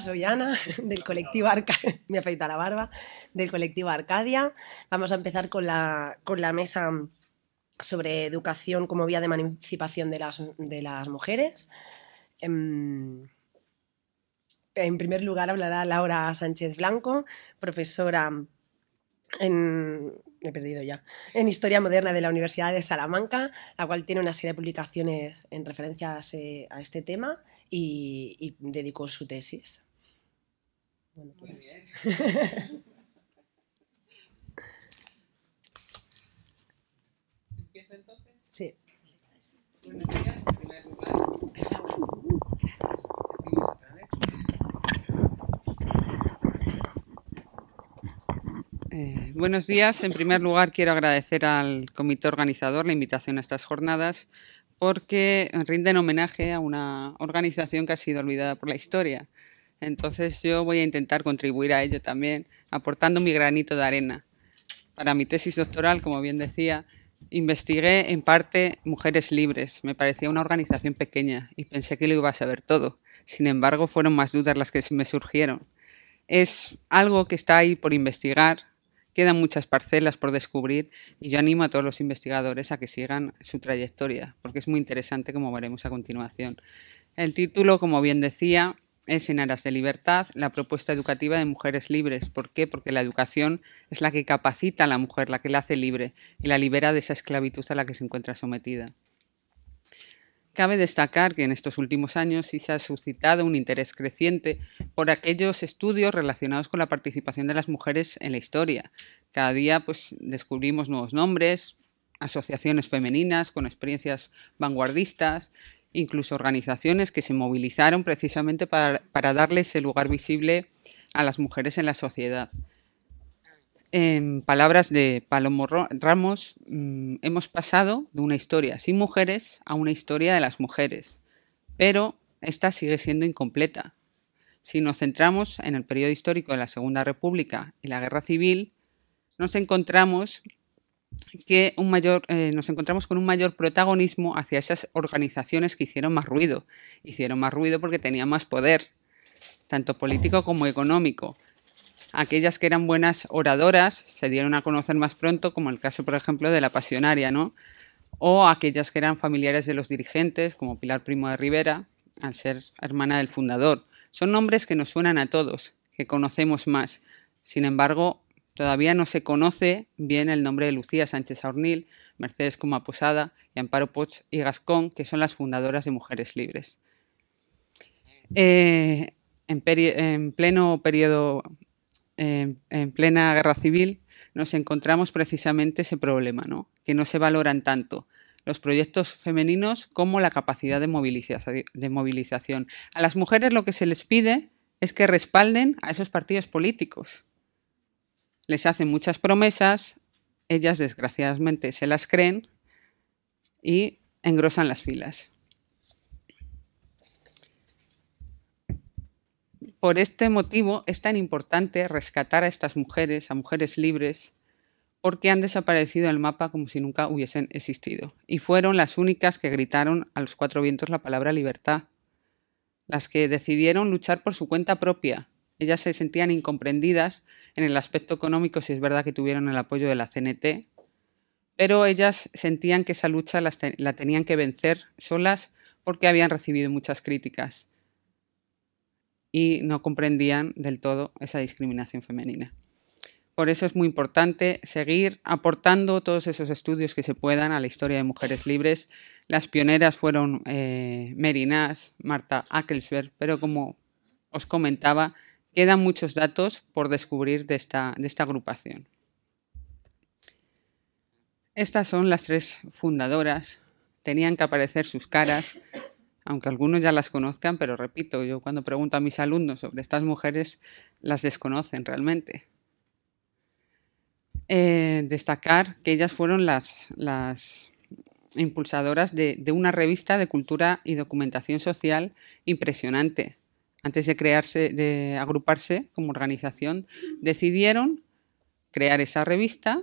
Hola, soy Ana, del colectivo me afeita la barba, del colectivo Arcadia. Vamos a empezar con la mesa sobre educación como vía de emancipación de las mujeres. En primer lugar hablará Laura Sánchez Blanco, profesora me he perdido ya, en Historia Moderna de la Universidad de Salamanca, la cual tiene una serie de publicaciones en referencia a este tema y dedicó su tesis. Bueno, muy bien. ¿Empiezo entonces? Sí. Buenos días, en primer lugar. Repetimos otra vez. Buenos días. En primer lugar, quiero agradecer al comité organizador la invitación a estas jornadas porque rinden homenaje a una organización que ha sido olvidada por la historia. Entonces yo voy a intentar contribuir a ello también, aportando mi granito de arena. Para mi tesis doctoral, como bien decía, investigué en parte Mujeres Libres. Me parecía una organización pequeña y pensé que lo iba a saber todo. Sin embargo, fueron más dudas las que me surgieron. Es algo que está ahí por investigar, quedan muchas parcelas por descubrir y yo animo a todos los investigadores a que sigan su trayectoria, porque es muy interesante, como veremos a continuación. El título, como bien decía, es En aras de libertad, la propuesta educativa de mujeres libres. ¿Por qué? Porque la educación es la que capacita a la mujer, la que la hace libre y la libera de esa esclavitud a la que se encuentra sometida. Cabe destacar que en estos últimos años sí se ha suscitado un interés creciente por aquellos estudios relacionados con la participación de las mujeres en la historia. Cada día pues, descubrimos nuevos nombres, asociaciones femeninas con experiencias vanguardistas, incluso organizaciones que se movilizaron precisamente para darle ese lugar visible a las mujeres en la sociedad. En palabras de Palomo Ramos, hemos pasado de una historia sin mujeres a una historia de las mujeres, pero esta sigue siendo incompleta. Si nos centramos en el periodo histórico de la Segunda República y la Guerra Civil, nos encontramos nos encontramos con un mayor protagonismo hacia esas organizaciones que hicieron más ruido. Hicieron más ruido porque tenían más poder, tanto político como económico. Aquellas que eran buenas oradoras se dieron a conocer más pronto, como el caso, por ejemplo, de la Pasionaria, ¿no? O aquellas que eran familiares de los dirigentes, como Pilar Primo de Rivera, al ser hermana del fundador. Son nombres que nos suenan a todos, que conocemos más. Sin embargo, todavía no se conoce bien el nombre de Lucía Sánchez Aornil, Mercedes Coma Posada y Amparo Poch y Gascón, que son las fundadoras de Mujeres Libres. En pleno periodo en plena guerra civil, nos encontramos precisamente ese problema, ¿no? Que no se valoran tanto los proyectos femeninos como la capacidad de movilización. A las mujeres lo que se les pide es que respalden a esos partidos políticos. Les hacen muchas promesas, ellas desgraciadamente se las creen y engrosan las filas. Por este motivo es tan importante rescatar a estas mujeres, a mujeres libres, porque han desaparecido del mapa como si nunca hubiesen existido. Y fueron las únicas que gritaron a los cuatro vientos la palabra libertad, las que decidieron luchar por su cuenta propia. Ellas se sentían incomprendidas en el aspecto económico, si es verdad que tuvieron el apoyo de la CNT, pero ellas sentían que esa lucha la tenían que vencer solas porque habían recibido muchas críticas y no comprendían del todo esa discriminación femenina. Por eso es muy importante seguir aportando todos esos estudios que se puedan a la historia de mujeres libres. Las pioneras fueron Mary Nash, Martha Ackelsberg, pero como os comentaba, quedan muchos datos por descubrir de esta agrupación. Estas son las tres fundadoras. Tenían que aparecer sus caras, aunque algunos ya las conozcan, pero repito, yo cuando pregunto a mis alumnos sobre estas mujeres, las desconocen realmente. Destacar que ellas fueron las impulsadoras de una revista de cultura y documentación social impresionante. Antes de agruparse como organización, decidieron crear esa revista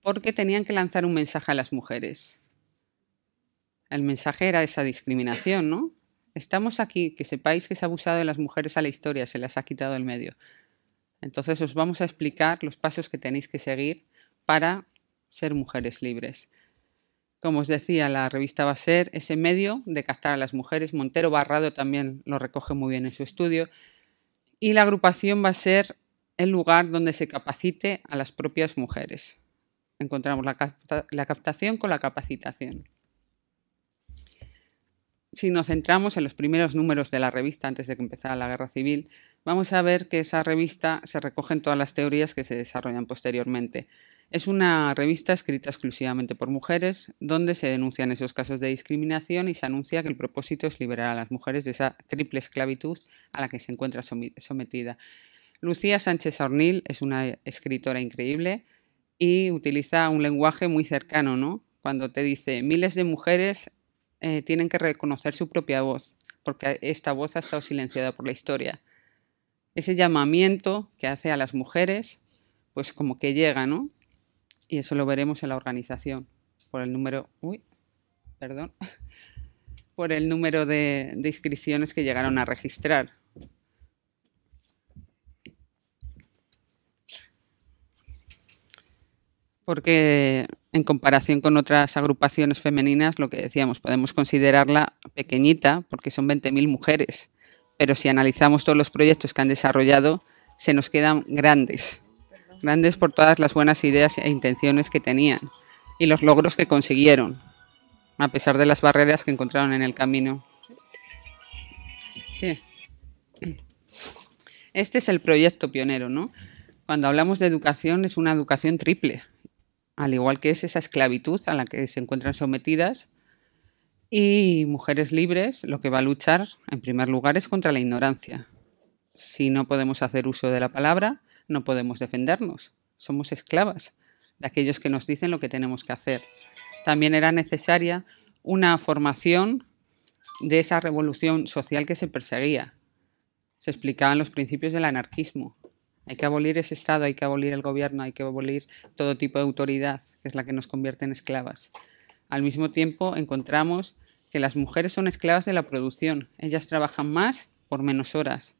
porque tenían que lanzar un mensaje a las mujeres. El mensaje era esa discriminación, ¿no? estamos aquí, que sepáis que se ha abusado de las mujeres a la historia, se las ha quitado del medio. Entonces os vamos a explicar los pasos que tenéis que seguir para ser mujeres libres. Como os decía, la revista va a ser ese medio de captar a las mujeres. Montero Barrado también lo recoge muy bien en su estudio. Y la agrupación va a ser el lugar donde se capacite a las propias mujeres. Encontramos la captación con la capacitación. Si nos centramos en los primeros números de la revista antes de que empezara la Guerra Civil, vamos a ver que esa revista se recogen todas las teorías que se desarrollan posteriormente. Es una revista escrita exclusivamente por mujeres, donde se denuncian esos casos de discriminación y se anuncia que el propósito es liberar a las mujeres de esa triple esclavitud a la que se encuentra sometida. Lucía Sánchez Ornil es una escritora increíble y utiliza un lenguaje muy cercano, ¿no? Cuando te dice, miles de mujeres tienen que reconocer su propia voz, porque esta voz ha estado silenciada por la historia. Ese llamamiento que hace a las mujeres, pues como que llega, ¿no? Y eso lo veremos en la organización, por el número, por el número de inscripciones que llegaron a registrar. Porque en comparación con otras agrupaciones femeninas, lo que decíamos, podemos considerarla pequeñita, porque son 20.000 mujeres, pero si analizamos todos los proyectos que han desarrollado, se nos quedan grandes, grandes por todas las buenas ideas e intenciones que tenían y los logros que consiguieron, a pesar de las barreras que encontraron en el camino. Sí. Este es el proyecto pionero, ¿no? Cuando hablamos de educación, es una educación triple, al igual que es esa esclavitud a la que se encuentran sometidas. Y Mujeres Libres lo que va a luchar, en primer lugar, es contra la ignorancia. Si no podemos hacer uso de la palabra, no podemos defendernos. Somos esclavas de aquellos que nos dicen lo que tenemos que hacer. También era necesaria una formación de esa revolución social que se perseguía. Se explicaban los principios del anarquismo. Hay que abolir ese Estado, hay que abolir el gobierno, hay que abolir todo tipo de autoridad, que es la que nos convierte en esclavas. Al mismo tiempo, encontramos que las mujeres son esclavas de la producción. Ellas trabajan más por menos horas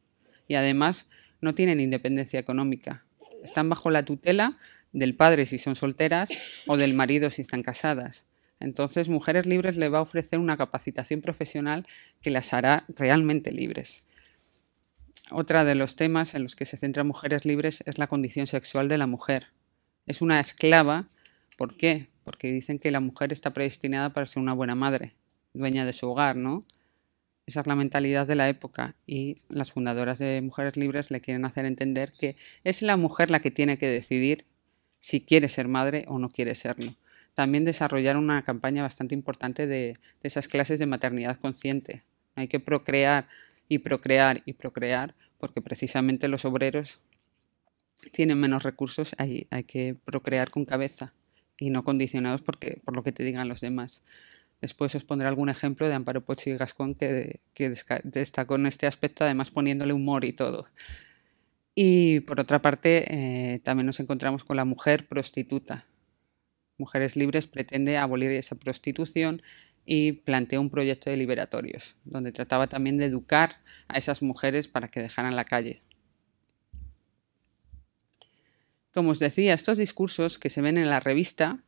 y además no tienen independencia económica. Están bajo la tutela del padre si son solteras o del marido si están casadas. Entonces, Mujeres Libres le va a ofrecer una capacitación profesional que las hará realmente libres. Otra de los temas en los que se centran Mujeres Libres es la condición sexual de la mujer. Es una esclava. ¿Por qué? Porque dicen que la mujer está predestinada para ser una buena madre, dueña de su hogar, ¿no? Esa es la mentalidad de la época y las fundadoras de Mujeres Libres le quieren hacer entender que es la mujer la que tiene que decidir si quiere ser madre o no quiere serlo. También desarrollaron una campaña bastante importante de esas clases de maternidad consciente. Hay que procrear y procrear y procrear porque precisamente los obreros tienen menos recursos, hay que procrear con cabeza y no condicionados por lo que te digan los demás. Después os pondré algún ejemplo de Amparo Poch y Gascón que destacó en este aspecto, además poniéndole humor y todo. Y por otra parte, también nos encontramos con la mujer prostituta. Mujeres Libres pretende abolir esa prostitución y plantea un proyecto de liberatorios, donde trataba también de educar a esas mujeres para que dejaran la calle. Como os decía, estos discursos que se ven en la revista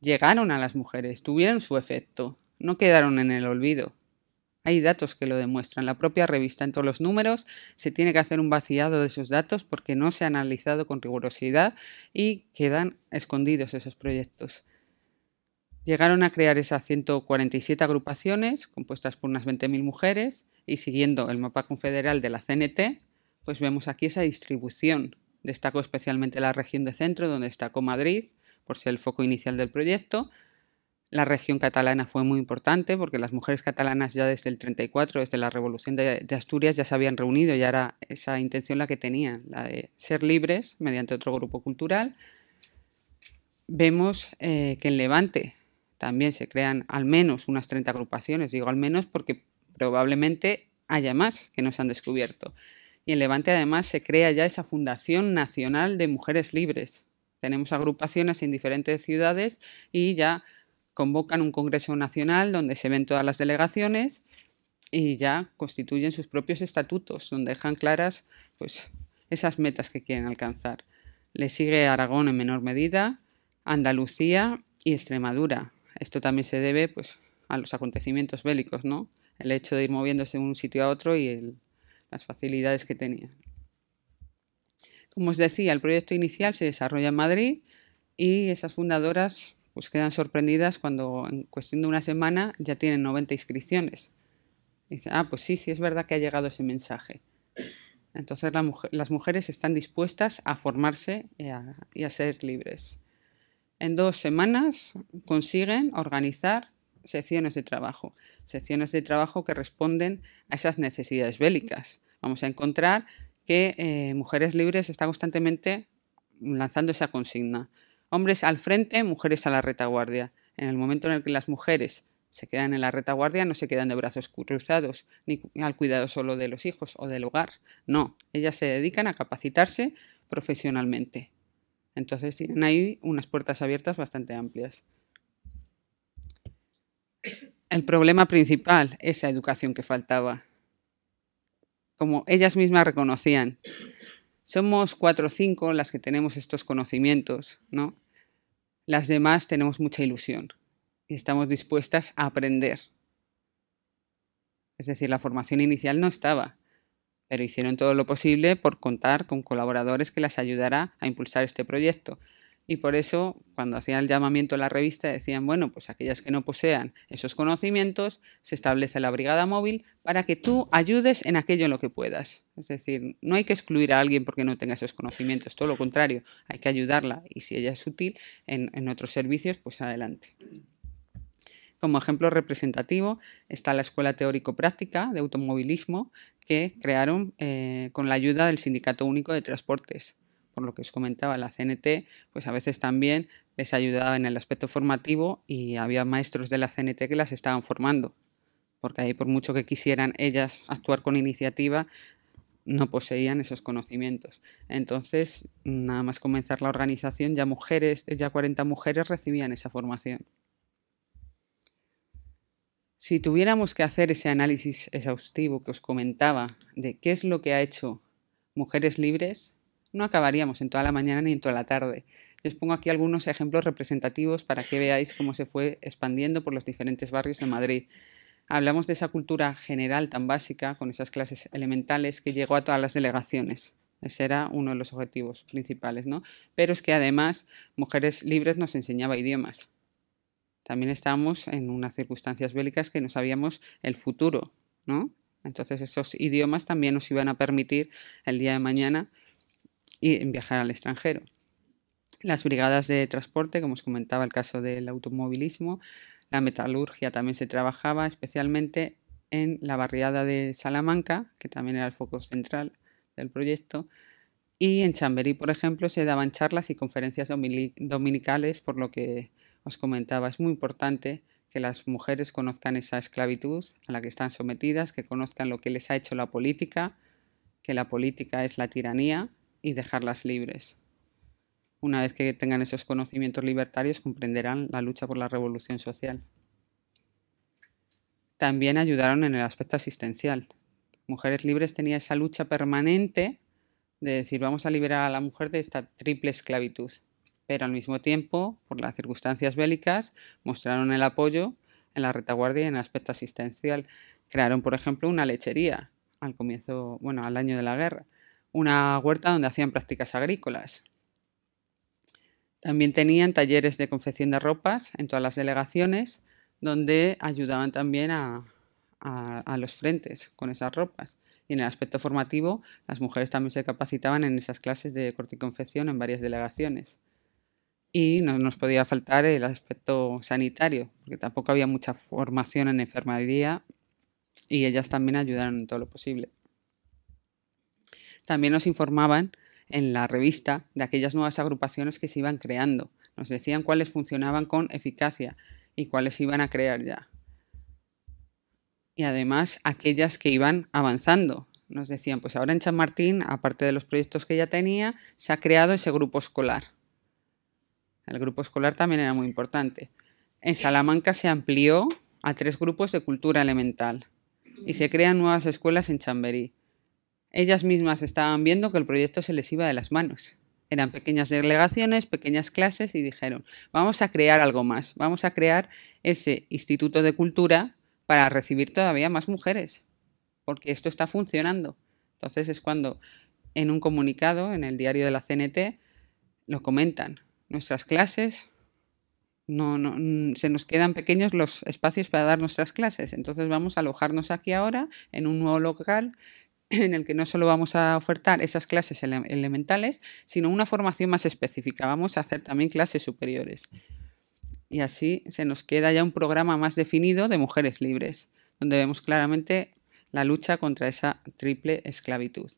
llegaron a las mujeres, tuvieron su efecto, no quedaron en el olvido. Hay datos que lo demuestran. La propia revista en todos los números se tiene que hacer un vaciado de esos datos porque no se ha analizado con rigurosidad y quedan escondidos esos proyectos. Llegaron a crear esas 147 agrupaciones compuestas por unas 20.000 mujeres y siguiendo el mapa confederal de la CNT, pues vemos aquí esa distribución. Destacó especialmente la región de centro, donde destacó Madrid, por ser el foco inicial del proyecto. La región catalana fue muy importante porque las mujeres catalanas ya desde el 34, desde la Revolución de Asturias, ya se habían reunido, ya era esa intención la que tenían, la de ser libres mediante otro grupo cultural. Vemos que en Levante también se crean al menos unas 30 agrupaciones, digo al menos porque probablemente haya más que no se han descubierto. Y en Levante además se crea ya esa Fundación Nacional de Mujeres Libres. Tenemos agrupaciones en diferentes ciudades y ya convocan un congreso nacional donde se ven todas las delegaciones y ya constituyen sus propios estatutos, donde dejan claras pues, esas metas que quieren alcanzar. Le sigue Aragón en menor medida, Andalucía y Extremadura. Esto también se debe pues, a los acontecimientos bélicos, ¿no? El hecho de ir moviéndose de un sitio a otro y las facilidades que tenían. Como os decía, el proyecto inicial se desarrolla en Madrid y esas fundadoras pues, quedan sorprendidas cuando en cuestión de una semana ya tienen 90 inscripciones. Dicen, pues sí, es verdad que ha llegado ese mensaje. Entonces las mujeres están dispuestas a formarse y a ser libres. En 2 semanas consiguen organizar secciones de trabajo que responden a esas necesidades bélicas. Vamos a encontrar que Mujeres Libres está constantemente lanzando esa consigna. Hombres al frente, mujeres a la retaguardia. En el momento en el que las mujeres se quedan en la retaguardia, no se quedan de brazos cruzados, ni al cuidado solo de los hijos o del hogar. No, ellas se dedican a capacitarse profesionalmente. Entonces tienen ahí unas puertas abiertas bastante amplias. El problema principal, esa educación que faltaba. Como ellas mismas reconocían, somos 4 o 5 las que tenemos estos conocimientos, ¿no? Las demás tenemos mucha ilusión y estamos dispuestas a aprender. Es decir, la formación inicial no estaba, pero hicieron todo lo posible por contar con colaboradores que las ayudara a impulsar este proyecto. Y por eso, cuando hacían el llamamiento a la revista, decían, bueno, pues aquellas que no posean esos conocimientos, se establece la brigada móvil para que tú ayudes en aquello en lo que puedas. Es decir, no hay que excluir a alguien porque no tenga esos conocimientos, todo lo contrario, hay que ayudarla y si ella es útil en otros servicios, pues adelante. Como ejemplo representativo está la Escuela Teórico-Práctica de Automovilismo que crearon con la ayuda del Sindicato Único de Transportes. Por lo que os comentaba, la CNT pues a veces también les ayudaba en el aspecto formativo y había maestros de la CNT que las estaban formando, porque ahí por mucho que quisieran ellas actuar con iniciativa, no poseían esos conocimientos. Entonces, nada más comenzar la organización, ya 40 mujeres recibían esa formación. Si tuviéramos que hacer ese análisis exhaustivo que os comentaba de qué es lo que ha hecho Mujeres Libres, no acabaríamos en toda la mañana ni en toda la tarde. Os pongo aquí algunos ejemplos representativos para que veáis cómo se fue expandiendo por los diferentes barrios de Madrid. Hablamos de esa cultura general tan básica, con esas clases elementales, que llegó a todas las delegaciones. Ese era uno de los objetivos principales, ¿no? Pero es que además Mujeres Libres nos enseñaba idiomas. También estábamos en unas circunstancias bélicas que no sabíamos el futuro, ¿no? Entonces esos idiomas también nos iban a permitir el día de mañana viajar al extranjero. Las brigadas de transporte, como os comentaba, el caso del automovilismo, la metalurgia también se trabajaba, especialmente en la barriada de Salamanca, que también era el foco central del proyecto, y en Chamberí, por ejemplo, se daban charlas y conferencias dominicales, por lo que os comentaba, es muy importante que las mujeres conozcan esa esclavitud a la que están sometidas, que conozcan lo que les ha hecho la política, que la política es la tiranía y dejarlas libres. Una vez que tengan esos conocimientos libertarios, comprenderán la lucha por la revolución social. También ayudaron en el aspecto asistencial. Mujeres Libres tenía esa lucha permanente de decir vamos a liberar a la mujer de esta triple esclavitud. Pero al mismo tiempo, por las circunstancias bélicas, mostraron el apoyo en la retaguardia y en el aspecto asistencial. Crearon, por ejemplo, una lechería al comienzo, al año de la guerra, una huerta donde hacían prácticas agrícolas. También tenían talleres de confección de ropas en todas las delegaciones, donde ayudaban también a los frentes con esas ropas. Y en el aspecto formativo, las mujeres también se capacitaban en esas clases de corte y confección en varias delegaciones. Y no nos podía faltar el aspecto sanitario, porque tampoco había mucha formación en enfermería y ellas también ayudaron en todo lo posible. También nos informaban en la revista de aquellas nuevas agrupaciones que se iban creando. Nos decían cuáles funcionaban con eficacia y cuáles iban a crear ya. Y además aquellas que iban avanzando. Nos decían, pues ahora en Chamartín, aparte de los proyectos que ya tenía, se ha creado ese grupo escolar. El grupo escolar también era muy importante. En Salamanca se amplió a 3 grupos de cultura elemental. y se crean nuevas escuelas en Chamberí. Ellas mismas estaban viendo que el proyecto se les iba de las manos. Eran pequeñas delegaciones, pequeñas clases y dijeron, vamos a crear algo más, vamos a crear ese Instituto de Cultura para recibir todavía más mujeres, porque esto está funcionando. Entonces es cuando en un comunicado en el diario de la CNT lo comentan. Nuestras clases se nos quedan pequeños los espacios para dar nuestras clases. Entonces vamos a alojarnos aquí ahora en un nuevo local en el que no solo vamos a ofertar esas clases elementales, sino una formación más específica. Vamos a hacer también clases superiores. Y así se nos queda ya un programa más definido de mujeres libres, donde vemos claramente la lucha contra esa triple esclavitud.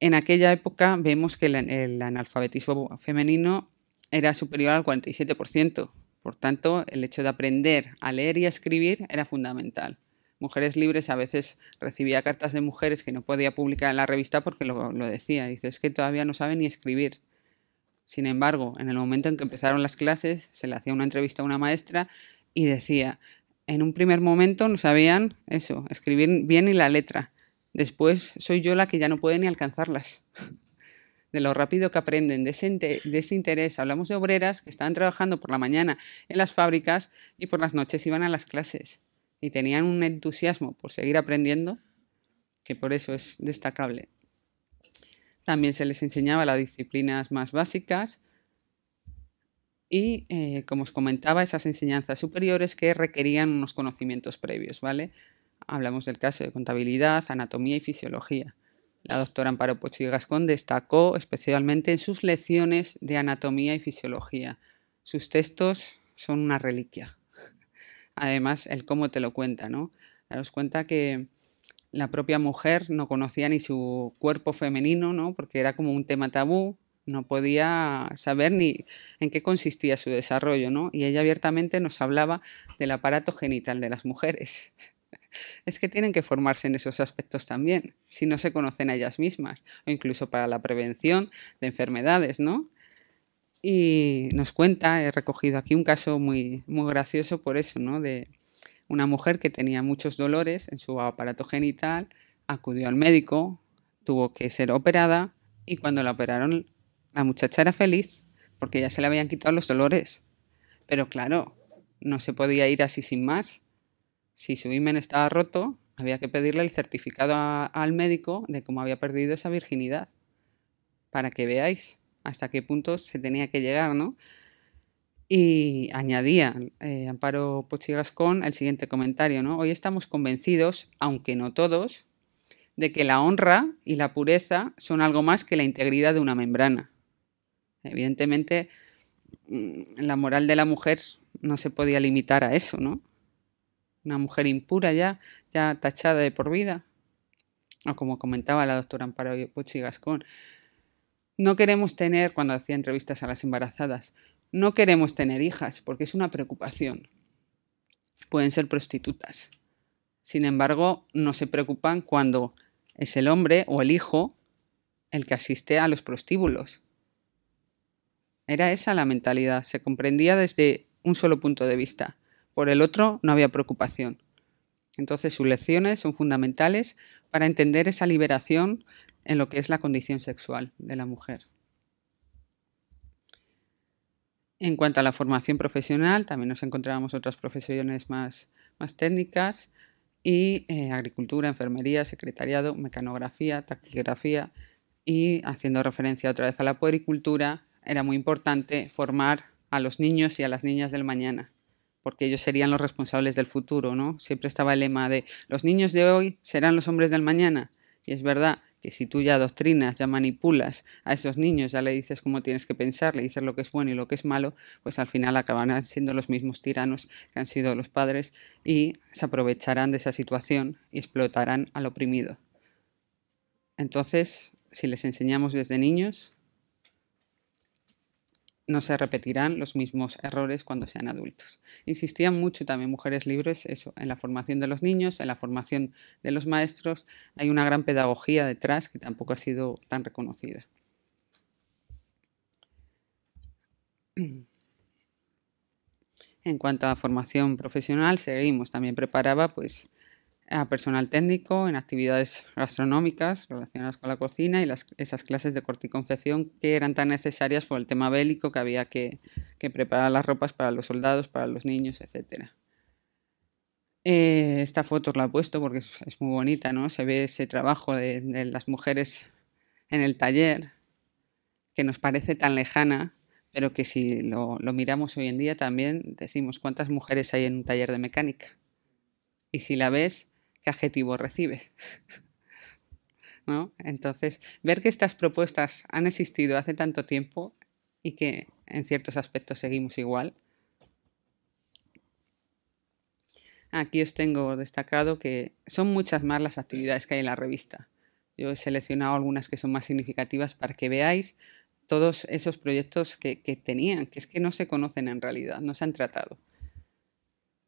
En aquella época vemos que el analfabetismo femenino era superior al 47%. Por tanto, el hecho de aprender a leer y a escribir era fundamental. Mujeres Libres a veces recibía cartas de mujeres que no podía publicar en la revista porque lo decía. Dice, es que todavía no sabe ni escribir. Sin embargo, en el momento en que empezaron las clases, se le hacía una entrevista a una maestra y decía, en un primer momento no sabían eso, escribir bien ni la letra. Después soy yo la que ya no puede ni alcanzarlas. De lo rápido que aprenden, de ese interés. Hablamos de obreras que estaban trabajando por la mañana en las fábricas y por las noches iban a las clases. Y tenían un entusiasmo por seguir aprendiendo que por eso es destacable. También se les enseñaba las disciplinas más básicas y, como os comentaba, esas enseñanzas superiores que requerían unos conocimientos previos, ¿vale? Hablamos del caso de contabilidad, anatomía y fisiología. La doctora Amparo Poch y Gascón destacó especialmente en sus lecciones de anatomía y fisiología. Sus textos son una reliquia. Además, el cómo te lo cuenta, ¿no? Daros cuenta que la propia mujer no conocía ni su cuerpo femenino, ¿no? Porque era como un tema tabú, no podía saber ni en qué consistía su desarrollo, ¿no? Y ella abiertamente nos hablaba del aparato genital de las mujeres. Es que tienen que formarse en esos aspectos también, si no se conocen a ellas mismas, o incluso para la prevención de enfermedades, ¿no? Y nos cuenta, he recogido aquí un caso muy, muy gracioso por eso, ¿no? De una mujer que tenía muchos dolores en su aparato genital, acudió al médico, tuvo que ser operada y cuando la operaron la muchacha era feliz porque ya se le habían quitado los dolores. Pero claro, no se podía ir así sin más. Si su himen estaba roto, había que pedirle el certificado al médico de cómo había perdido esa virginidad, para que veáis hasta qué punto se tenía que llegar, ¿no? Y añadía Amparo Poch y Gascón el siguiente comentario, ¿no? Hoy estamos convencidos, aunque no todos, de que la honra y la pureza son algo más que la integridad de una membrana. Evidentemente, la moral de la mujer no se podía limitar a eso, ¿no? Una mujer impura ya tachada de por vida. O como comentaba la doctora Amparo Poch y Gascón, no queremos tener, cuando hacía entrevistas a las embarazadas, no queremos tener hijas porque es una preocupación. Pueden ser prostitutas. Sin embargo, no se preocupan cuando es el hombre o el hijo el que asiste a los prostíbulos. Era esa la mentalidad, se comprendía desde un solo punto de vista. Por el otro no había preocupación. Entonces sus lecciones son fundamentales para entender esa liberación en lo que es la condición sexual de la mujer. En cuanto a la formación profesional, también nos encontrábamos otras profesiones más técnicas y agricultura, enfermería, secretariado, mecanografía, taquigrafía y haciendo referencia otra vez a la puericultura, era muy importante formar a los niños y a las niñas del mañana, porque ellos serían los responsables del futuro, ¿no? Siempre estaba el lema de los niños de hoy serán los hombres del mañana. Y es verdad que si tú ya adoctrinas, ya manipulas a esos niños, ya le dices cómo tienes que pensar, le dices lo que es bueno y lo que es malo, pues al final acabarán siendo los mismos tiranos que han sido los padres y se aprovecharán de esa situación y explotarán al oprimido. Entonces, si les enseñamos desde niños, no se repetirán los mismos errores cuando sean adultos. Insistían mucho también Mujeres Libres eso, en la formación de los niños, en la formación de los maestros. Hay una gran pedagogía detrás que tampoco ha sido tan reconocida. En cuanto a formación profesional, seguimos. También preparaba pues, a personal técnico en actividades gastronómicas relacionadas con la cocina y esas clases de corte y confección que eran tan necesarias por el tema bélico, que había que preparar las ropas para los soldados, para los niños, etcétera. Esta foto os la he puesto porque es muy bonita, ¿no? Se ve ese trabajo de las mujeres en el taller, que nos parece tan lejana, pero que si lo miramos hoy en día también decimos cuántas mujeres hay en un taller de mecánica. Y si la ves, ¿qué adjetivo recibe? ¿No? Entonces, ver que estas propuestas han existido hace tanto tiempo y que en ciertos aspectos seguimos igual. Aquí os tengo destacado que son muchas más las actividades que hay en la revista. Yo he seleccionado algunas que son más significativas para que veáis todos esos proyectos que tenían, que es que no se conocen en realidad, no se han tratado.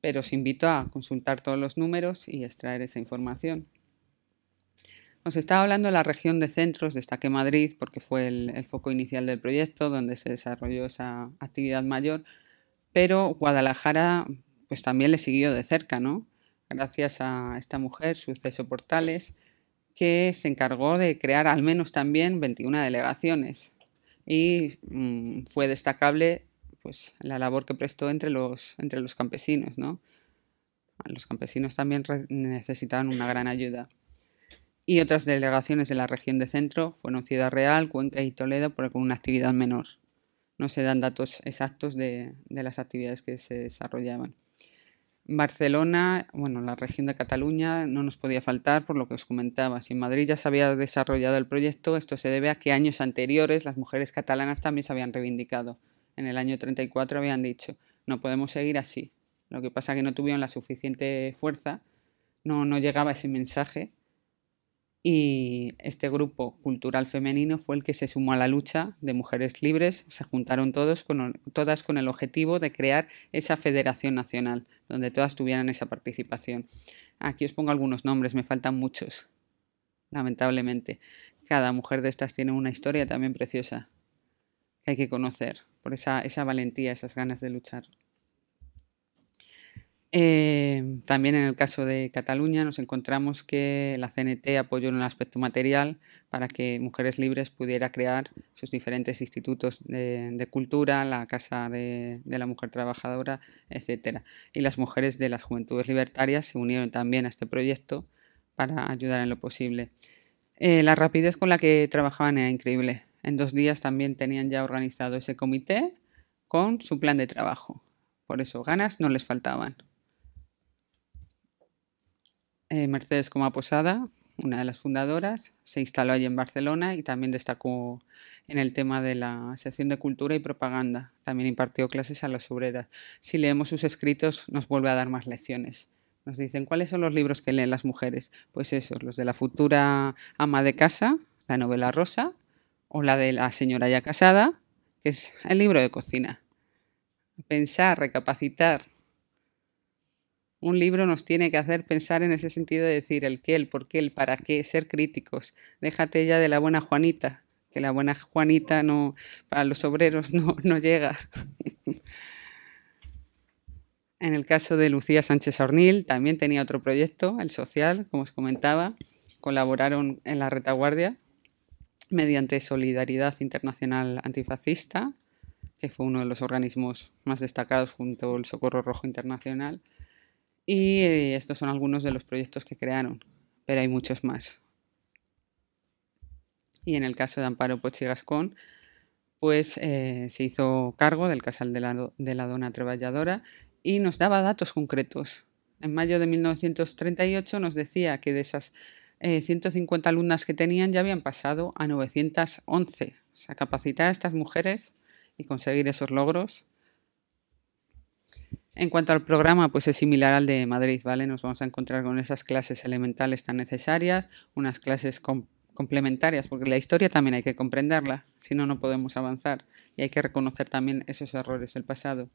Pero os invito a consultar todos los números y extraer esa información. Os estaba hablando de la región de centros, destaqué Madrid porque fue el foco inicial del proyecto, donde se desarrolló esa actividad mayor, pero Guadalajara pues también le siguió de cerca, ¿no? Gracias a esta mujer, Suceso Portales, que se encargó de crear al menos también 21 delegaciones y fue destacable pues la labor que prestó entre los campesinos, ¿no? Los campesinos también necesitaban una gran ayuda. Y otras delegaciones de la región de centro fueron Ciudad Real, Cuenca y Toledo, pero con una actividad menor. No se dan datos exactos de las actividades que se desarrollaban. Barcelona, bueno, la región de Cataluña no nos podía faltar por lo que os comentaba. Si en Madrid ya se había desarrollado el proyecto, esto se debe a que años anteriores las mujeres catalanas también se habían reivindicado. En el año 34 habían dicho, no podemos seguir así. Lo que pasa es que no tuvieron la suficiente fuerza, no llegaba ese mensaje y este grupo cultural femenino fue el que se sumó a la lucha de mujeres libres. Se juntaron todas con el objetivo de crear esa federación nacional, donde todas tuvieran esa participación. Aquí os pongo algunos nombres, me faltan muchos, lamentablemente. Cada mujer de estas tiene una historia también preciosa que hay que conocer por esa valentía, esas ganas de luchar. También en el caso de Cataluña nos encontramos que la CNT apoyó en el aspecto material para que Mujeres Libres pudiera crear sus diferentes institutos de cultura, la Casa de la Mujer Trabajadora, etc. Y las mujeres de las Juventudes Libertarias se unieron también a este proyecto para ayudar en lo posible. La rapidez con la que trabajaban era increíble. En 2 días también tenían ya organizado ese comité con su plan de trabajo. Por eso ganas no les faltaban. Mercedes Coma Posada, una de las fundadoras, se instaló allí en Barcelona y también destacó en el tema de la sección de cultura y propaganda. También impartió clases a las obreras. Si leemos sus escritos nos vuelve a dar más lecciones. Nos dicen, ¿cuáles son los libros que leen las mujeres? Pues esos, los de la futura ama de casa, la novela rosa, o la de la señora ya casada, que es el libro de cocina. Pensar, recapacitar. Un libro nos tiene que hacer pensar en ese sentido de decir el qué, el por qué, el para qué, ser críticos. Déjate ya de la buena Juanita, que la buena Juanita no, para los obreros no llega. En el caso de Lucía Sánchez Ornil, también tenía otro proyecto, el social, como os comentaba. Colaboraron en la retaguardia mediante Solidaridad Internacional Antifascista, que fue uno de los organismos más destacados junto al Socorro Rojo Internacional. Y estos son algunos de los proyectos que crearon, pero hay muchos más. Y en el caso de Amparo Poch i Gascón, pues se hizo cargo del Casal de la Dona Treballadora y nos daba datos concretos. En mayo de 1938 nos decía que de esas 150 alumnas que tenían ya habían pasado a 911. O sea, capacitar a estas mujeres y conseguir esos logros. En cuanto al programa, pues es similar al de Madrid, ¿vale? Nos vamos a encontrar con esas clases elementales tan necesarias, unas clases complementarias, porque la historia también hay que comprenderla, si no, no podemos avanzar y hay que reconocer también esos errores del pasado.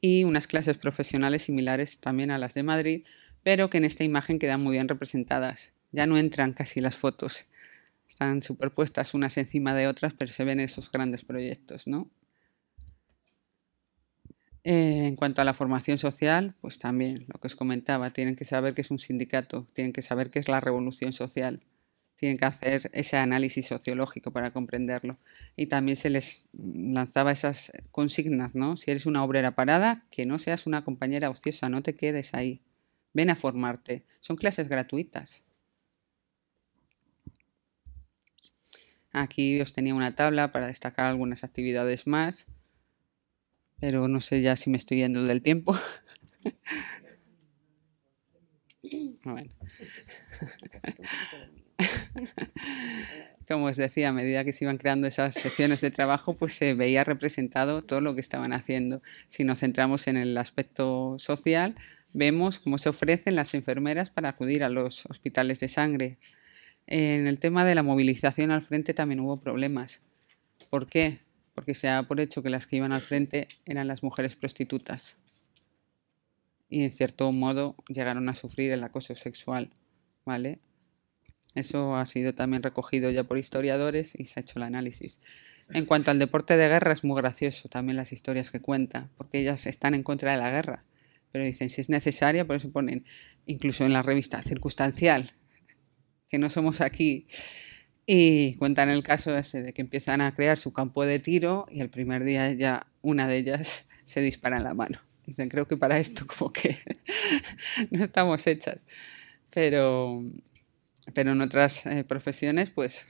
Y unas clases profesionales similares también a las de Madrid, pero que en esta imagen quedan muy bien representadas. Ya no entran casi las fotos, están superpuestas unas encima de otras, pero se ven esos grandes proyectos, ¿no? En cuanto a la formación social, pues también lo que os comentaba, tienen que saber qué es un sindicato, tienen que saber qué es la revolución social, tienen que hacer ese análisis sociológico para comprenderlo. Y también se les lanzaba esas consignas, ¿no? Si eres una obrera parada, que no seas una compañera ociosa, no te quedes ahí. Ven a formarte. Son clases gratuitas. Aquí os tenía una tabla para destacar algunas actividades más, pero no sé ya si me estoy yendo del tiempo. Bueno. Como os decía, a medida que se iban creando esas secciones de trabajo, pues se veía representado todo lo que estaban haciendo. Si nos centramos en el aspecto social, vemos cómo se ofrecen las enfermeras para acudir a los hospitales de sangre. En el tema de la movilización al frente también hubo problemas. ¿Por qué? Porque se da por hecho que las que iban al frente eran las mujeres prostitutas y en cierto modo llegaron a sufrir el acoso sexual, ¿vale? Eso ha sido también recogido ya por historiadores y se ha hecho el análisis. En cuanto al deporte de guerra, es muy gracioso también las historias que cuenta, porque ellas están en contra de la guerra, pero dicen si es necesaria, por eso ponen incluso en la revista circunstancial, que no somos aquí. Y cuentan el caso ese de que empiezan a crear su campo de tiro y el primer día ya una de ellas se dispara en la mano. Dicen, creo que para esto como que no estamos hechas. Pero, pero en otras profesiones pues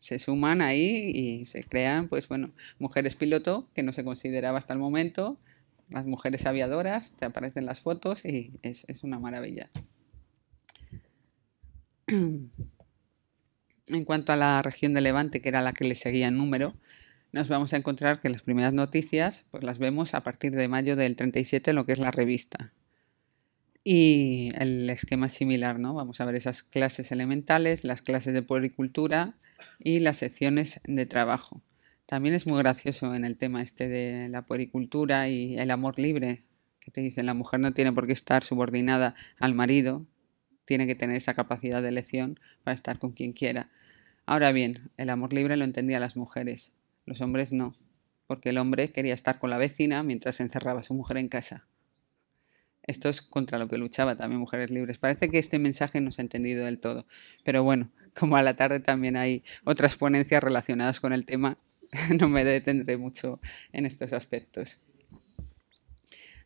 se suman ahí y se crean pues bueno, mujeres piloto que no se consideraba hasta el momento, las mujeres aviadoras, te aparecen las fotos y es una maravilla. En cuanto a la región de Levante, que era la que le seguía en número, nos vamos a encontrar que las primeras noticias pues las vemos a partir de mayo del 37 en lo que es la revista. Y el esquema es similar, ¿no? Vamos a ver esas clases elementales, las clases de puericultura y las secciones de trabajo. También es muy gracioso en el tema este de la puericultura y el amor libre, que te dicen la mujer no tiene por qué estar subordinada al marido, tiene que tener esa capacidad de elección para estar con quien quiera. Ahora bien, el amor libre lo entendían las mujeres, los hombres no, porque el hombre quería estar con la vecina mientras encerraba a su mujer en casa. Esto es contra lo que luchaba también Mujeres Libres. Parece que este mensaje no se ha entendido del todo, pero bueno, como a la tarde también hay otras ponencias relacionadas con el tema, no me detendré mucho en estos aspectos.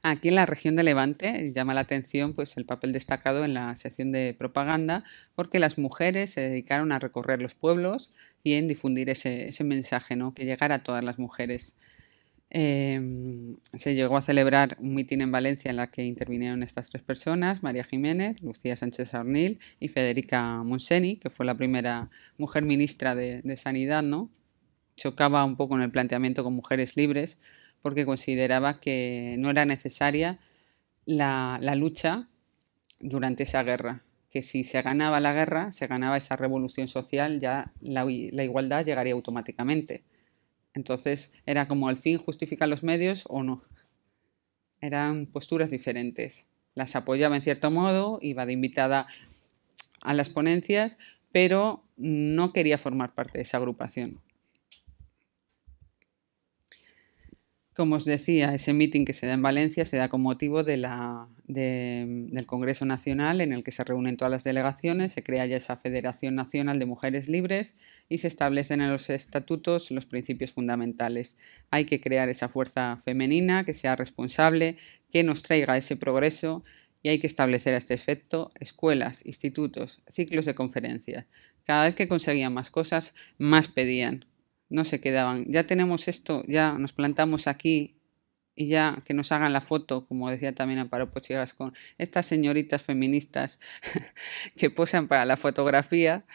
Aquí en la región de Levante llama la atención pues, el papel destacado en la sección de propaganda porque las mujeres se dedicaron a recorrer los pueblos y en difundir ese mensaje, ¿no? Que llegara a todas las mujeres. Se llegó a celebrar un mitin en Valencia en la que intervinieron estas tres personas, María Jiménez, Lucía Sánchez Arnil y Federica Monseni, que fue la primera mujer ministra de Sanidad, ¿no? Chocaba un poco en el planteamiento con Mujeres Libres porque consideraba que no era necesaria la lucha durante esa guerra, que si se ganaba la guerra, se ganaba esa revolución social, ya la igualdad llegaría automáticamente. Entonces era como el fin justifica los medios o no. Eran posturas diferentes. Las apoyaba en cierto modo, iba de invitada a las ponencias, pero no quería formar parte de esa agrupación. Como os decía, ese meeting que se da en Valencia se da con motivo del Congreso Nacional en el que se reúnen todas las delegaciones, se crea ya esa Federación Nacional de Mujeres Libres y se establecen en los estatutos los principios fundamentales. Hay que crear esa fuerza femenina que sea responsable, que nos traiga ese progreso y hay que establecer a este efecto escuelas, institutos, ciclos de conferencias. Cada vez que conseguían más cosas, más pedían, no se quedaban. Ya tenemos esto, ya nos plantamos aquí y ya que nos hagan la foto, como decía también Amparo Pochigas, con estas señoritas feministas que posan para la fotografía.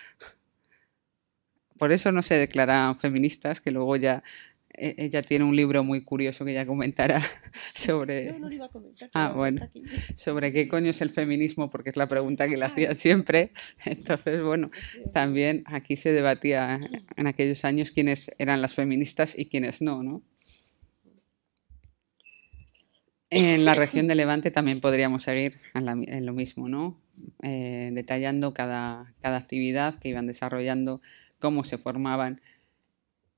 Por eso no se declaran feministas, que luego ya ella tiene un libro muy curioso que ya comentará sobre... No, no lo iba a comentar. Bueno, sobre qué coño es el feminismo, porque es la pregunta que le hacían siempre. Entonces, bueno, también aquí se debatía en aquellos años quiénes eran las feministas y quiénes no, ¿no? En la región de Levante también podríamos seguir en lo mismo, ¿no? Detallando cada actividad que iban desarrollando, cómo se formaban.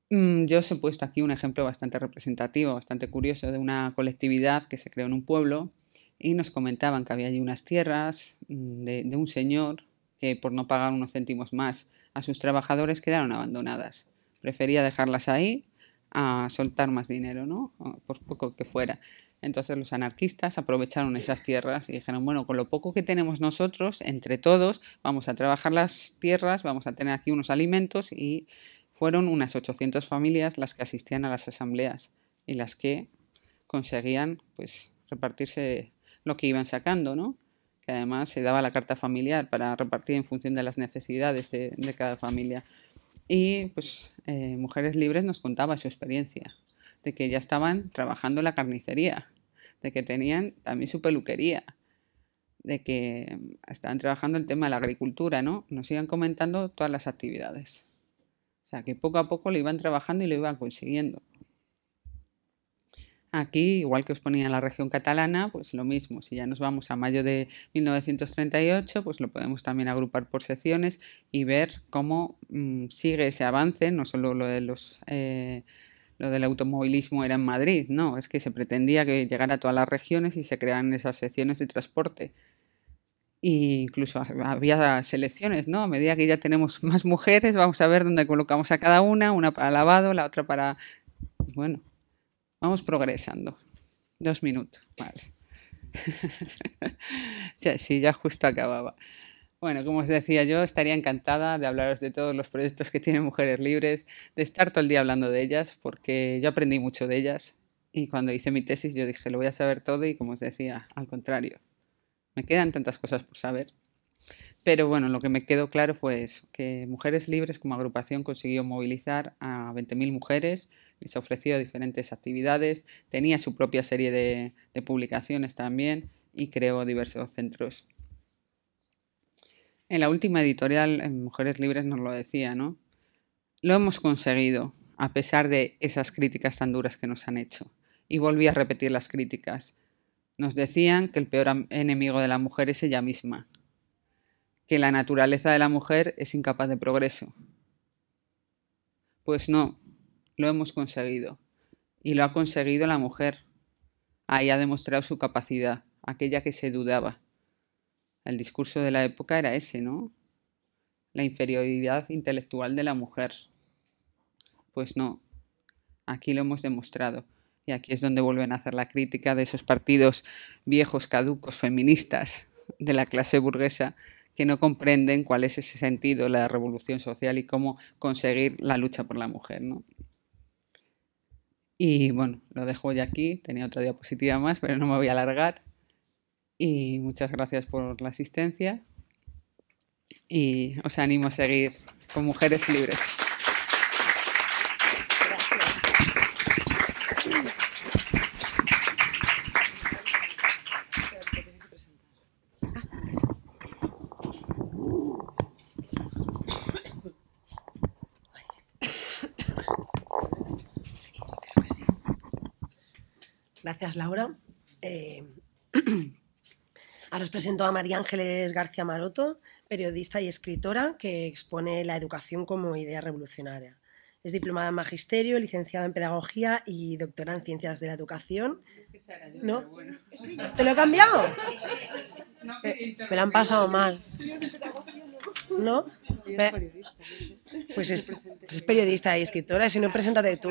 Yo os he puesto aquí un ejemplo bastante representativo, bastante curioso, de una colectividad que se creó en un pueblo y nos comentaban que había allí unas tierras de un señor que por no pagar unos céntimos más a sus trabajadores quedaron abandonadas. Prefería dejarlas ahí a soltar más dinero, ¿no? Por poco que fuera. Entonces los anarquistas aprovecharon esas tierras y dijeron, bueno, con lo poco que tenemos nosotros, entre todos, vamos a trabajar las tierras, vamos a tener aquí unos alimentos y fueron unas 800 familias las que asistían a las asambleas y las que conseguían pues repartirse lo que iban sacando, ¿no? Que además se daba la carta familiar para repartir en función de las necesidades de cada familia. Y pues Mujeres Libres nos contaba su experiencia, de que ya estaban trabajando en la carnicería, de que tenían también su peluquería, de que estaban trabajando el tema de la agricultura, ¿no? Nos iban comentando todas las actividades. O sea, que poco a poco lo iban trabajando y lo iban consiguiendo. Aquí, igual que os ponía en la región catalana, pues lo mismo. Si ya nos vamos a mayo de 1938, pues lo podemos también agrupar por secciones y ver cómo sigue ese avance, no solo lo del automovilismo era en Madrid, no, es que se pretendía que llegara a todas las regiones y se crearan esas secciones de transporte. E incluso había selecciones, ¿no? A medida que ya tenemos más mujeres, vamos a ver dónde colocamos a cada una para lavado, la otra para... Bueno, vamos progresando. 2 minutos, vale. Ya, sí, ya justo acababa. Bueno, como os decía, yo estaría encantada de hablaros de todos los proyectos que tienen Mujeres Libres, de estar todo el día hablando de ellas, porque yo aprendí mucho de ellas y cuando hice mi tesis yo dije, lo voy a saber todo y como os decía, al contrario, me quedan tantas cosas por saber. Pero bueno, lo que me quedó claro fue eso, que Mujeres Libres como agrupación consiguió movilizar a 20.000 mujeres, les ofreció diferentes actividades, tenía su propia serie de publicaciones también y creó diversos centros. En la última editorial, en Mujeres Libres nos lo decía, ¿no? Lo hemos conseguido, a pesar de esas críticas tan duras que nos han hecho. Y volví a repetir las críticas. Nos decían que el peor enemigo de la mujer es ella misma, que la naturaleza de la mujer es incapaz de progreso. Pues no, lo hemos conseguido. Y lo ha conseguido la mujer. Ahí ha demostrado su capacidad, aquella que se dudaba. El discurso de la época era ese, ¿no? La inferioridad intelectual de la mujer. Pues no, aquí lo hemos demostrado. Y aquí es donde vuelven a hacer la crítica de esos partidos viejos, caducos, feministas de la clase burguesa que no comprenden cuál es ese sentido, la revolución social y cómo conseguir la lucha por la mujer, ¿no? Y bueno, lo dejo ya aquí. Tenía otra diapositiva más, pero no me voy a alargar. Y muchas gracias por la asistencia. Y os animo a seguir con Mujeres Libres. Gracias, Laura. Ahora os presento a María Ángeles García Maroto, periodista y escritora que expone la educación como idea revolucionaria. Es diplomada en Magisterio, licenciada en Pedagogía y doctora en Ciencias de la Educación. ¿No? ¿Te lo he cambiado? Me lo han pasado mal. ¿No? Pues es periodista y escritora, si no, preséntate tú.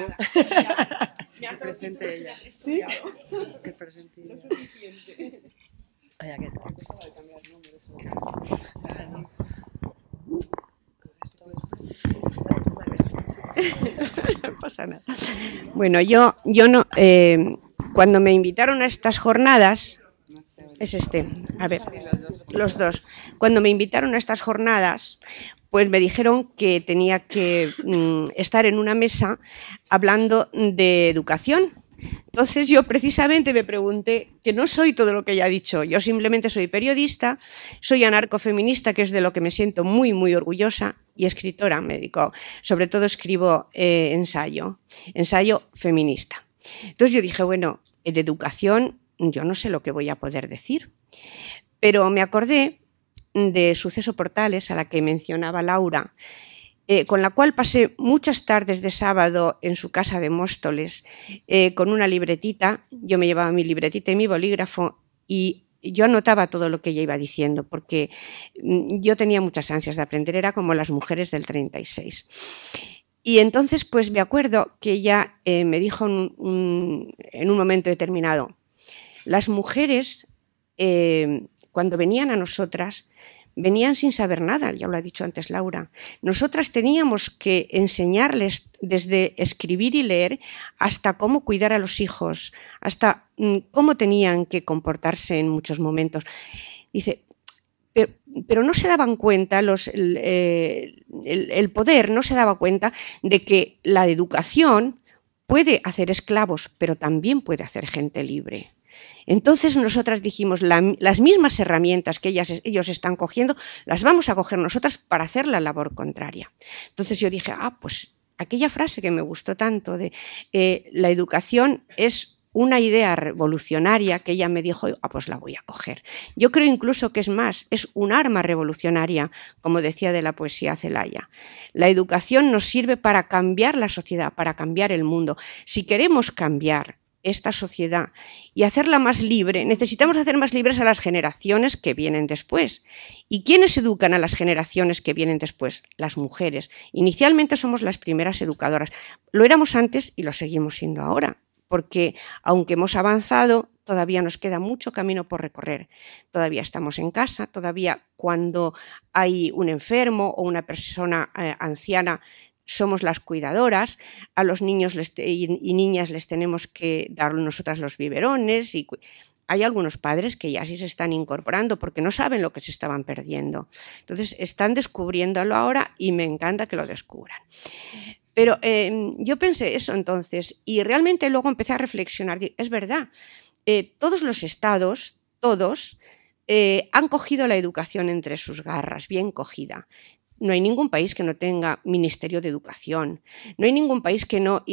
Que presente ella. ¿Sí? Que presente ella. Vaya, ¿qué tal? No pasa nada. Bueno, yo no. Cuando me invitaron a estas jornadas, es este, a ver, los dos. Cuando me invitaron a estas jornadas, pues me dijeron que tenía que estar en una mesa hablando de educación. Entonces yo precisamente me pregunté, que no soy todo lo que ella ha dicho, yo simplemente soy periodista, soy anarcofeminista, que es de lo que me siento muy, muy orgullosa, y escritora, me dedico, sobre todo escribo ensayo feminista. Entonces yo dije, bueno, de educación yo no sé lo que voy a poder decir, pero me acordé de Suceso Portales, a la que mencionaba Laura, con la cual pasé muchas tardes de sábado en su casa de Móstoles, con una libretita. Yo me llevaba mi libretita y mi bolígrafo y yo anotaba todo lo que ella iba diciendo, porque yo tenía muchas ansias de aprender, era como las mujeres del 36. Y entonces, pues me acuerdo que ella me dijo en un momento determinado, las mujeres, cuando venían a nosotras, venían sin saber nada, ya lo ha dicho antes Laura. Nosotras teníamos que enseñarles desde escribir y leer hasta cómo cuidar a los hijos, hasta cómo tenían que comportarse en muchos momentos. Dice, pero no se daban cuenta, el poder no se daba cuenta de que la educación puede hacer esclavos, pero también puede hacer gente libre. Entonces nosotras dijimos, las mismas herramientas que ellos están cogiendo, las vamos a coger nosotras para hacer la labor contraria. Entonces yo dije, pues aquella frase que me gustó tanto de la educación es una idea revolucionaria, que ella me dijo, pues la voy a coger. Yo creo incluso que es más, es un arma revolucionaria, como decía de la poesía Celaya. La educación nos sirve para cambiar la sociedad, para cambiar el mundo. Si queremos cambiar esta sociedad y hacerla más libre, necesitamos hacer más libres a las generaciones que vienen después. ¿Y quiénes educan a las generaciones que vienen después? Las mujeres. Inicialmente somos las primeras educadoras. Lo éramos antes y lo seguimos siendo ahora, porque aunque hemos avanzado, todavía nos queda mucho camino por recorrer. Todavía estamos en casa, todavía cuando hay un enfermo o una persona anciana, somos las cuidadoras, a los niños y niñas les tenemos que dar nosotras los biberones y hay algunos padres que ya sí se están incorporando porque no saben lo que se estaban perdiendo. Entonces están descubriéndolo ahora y me encanta que lo descubran. Pero yo pensé eso entonces y realmente luego empecé a reflexionar. Es verdad, todos los estados, todos, han cogido la educación entre sus garras, bien cogida. No hay ningún país que no tenga Ministerio de Educación, no hay ningún país que no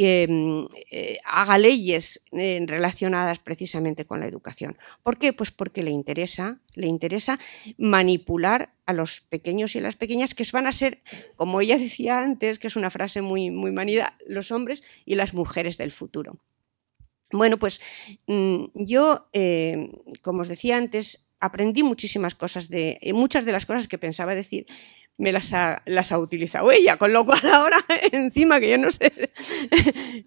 haga leyes relacionadas precisamente con la educación. ¿Por qué? Pues porque le interesa manipular a los pequeños y a las pequeñas, que van a ser, como ella decía antes, que es una frase muy, muy manida, los hombres y las mujeres del futuro. Bueno, pues yo, como os decía antes, aprendí muchísimas cosas muchas de las cosas que pensaba decir, me las ha utilizado ella, con lo cual ahora encima que yo no sé,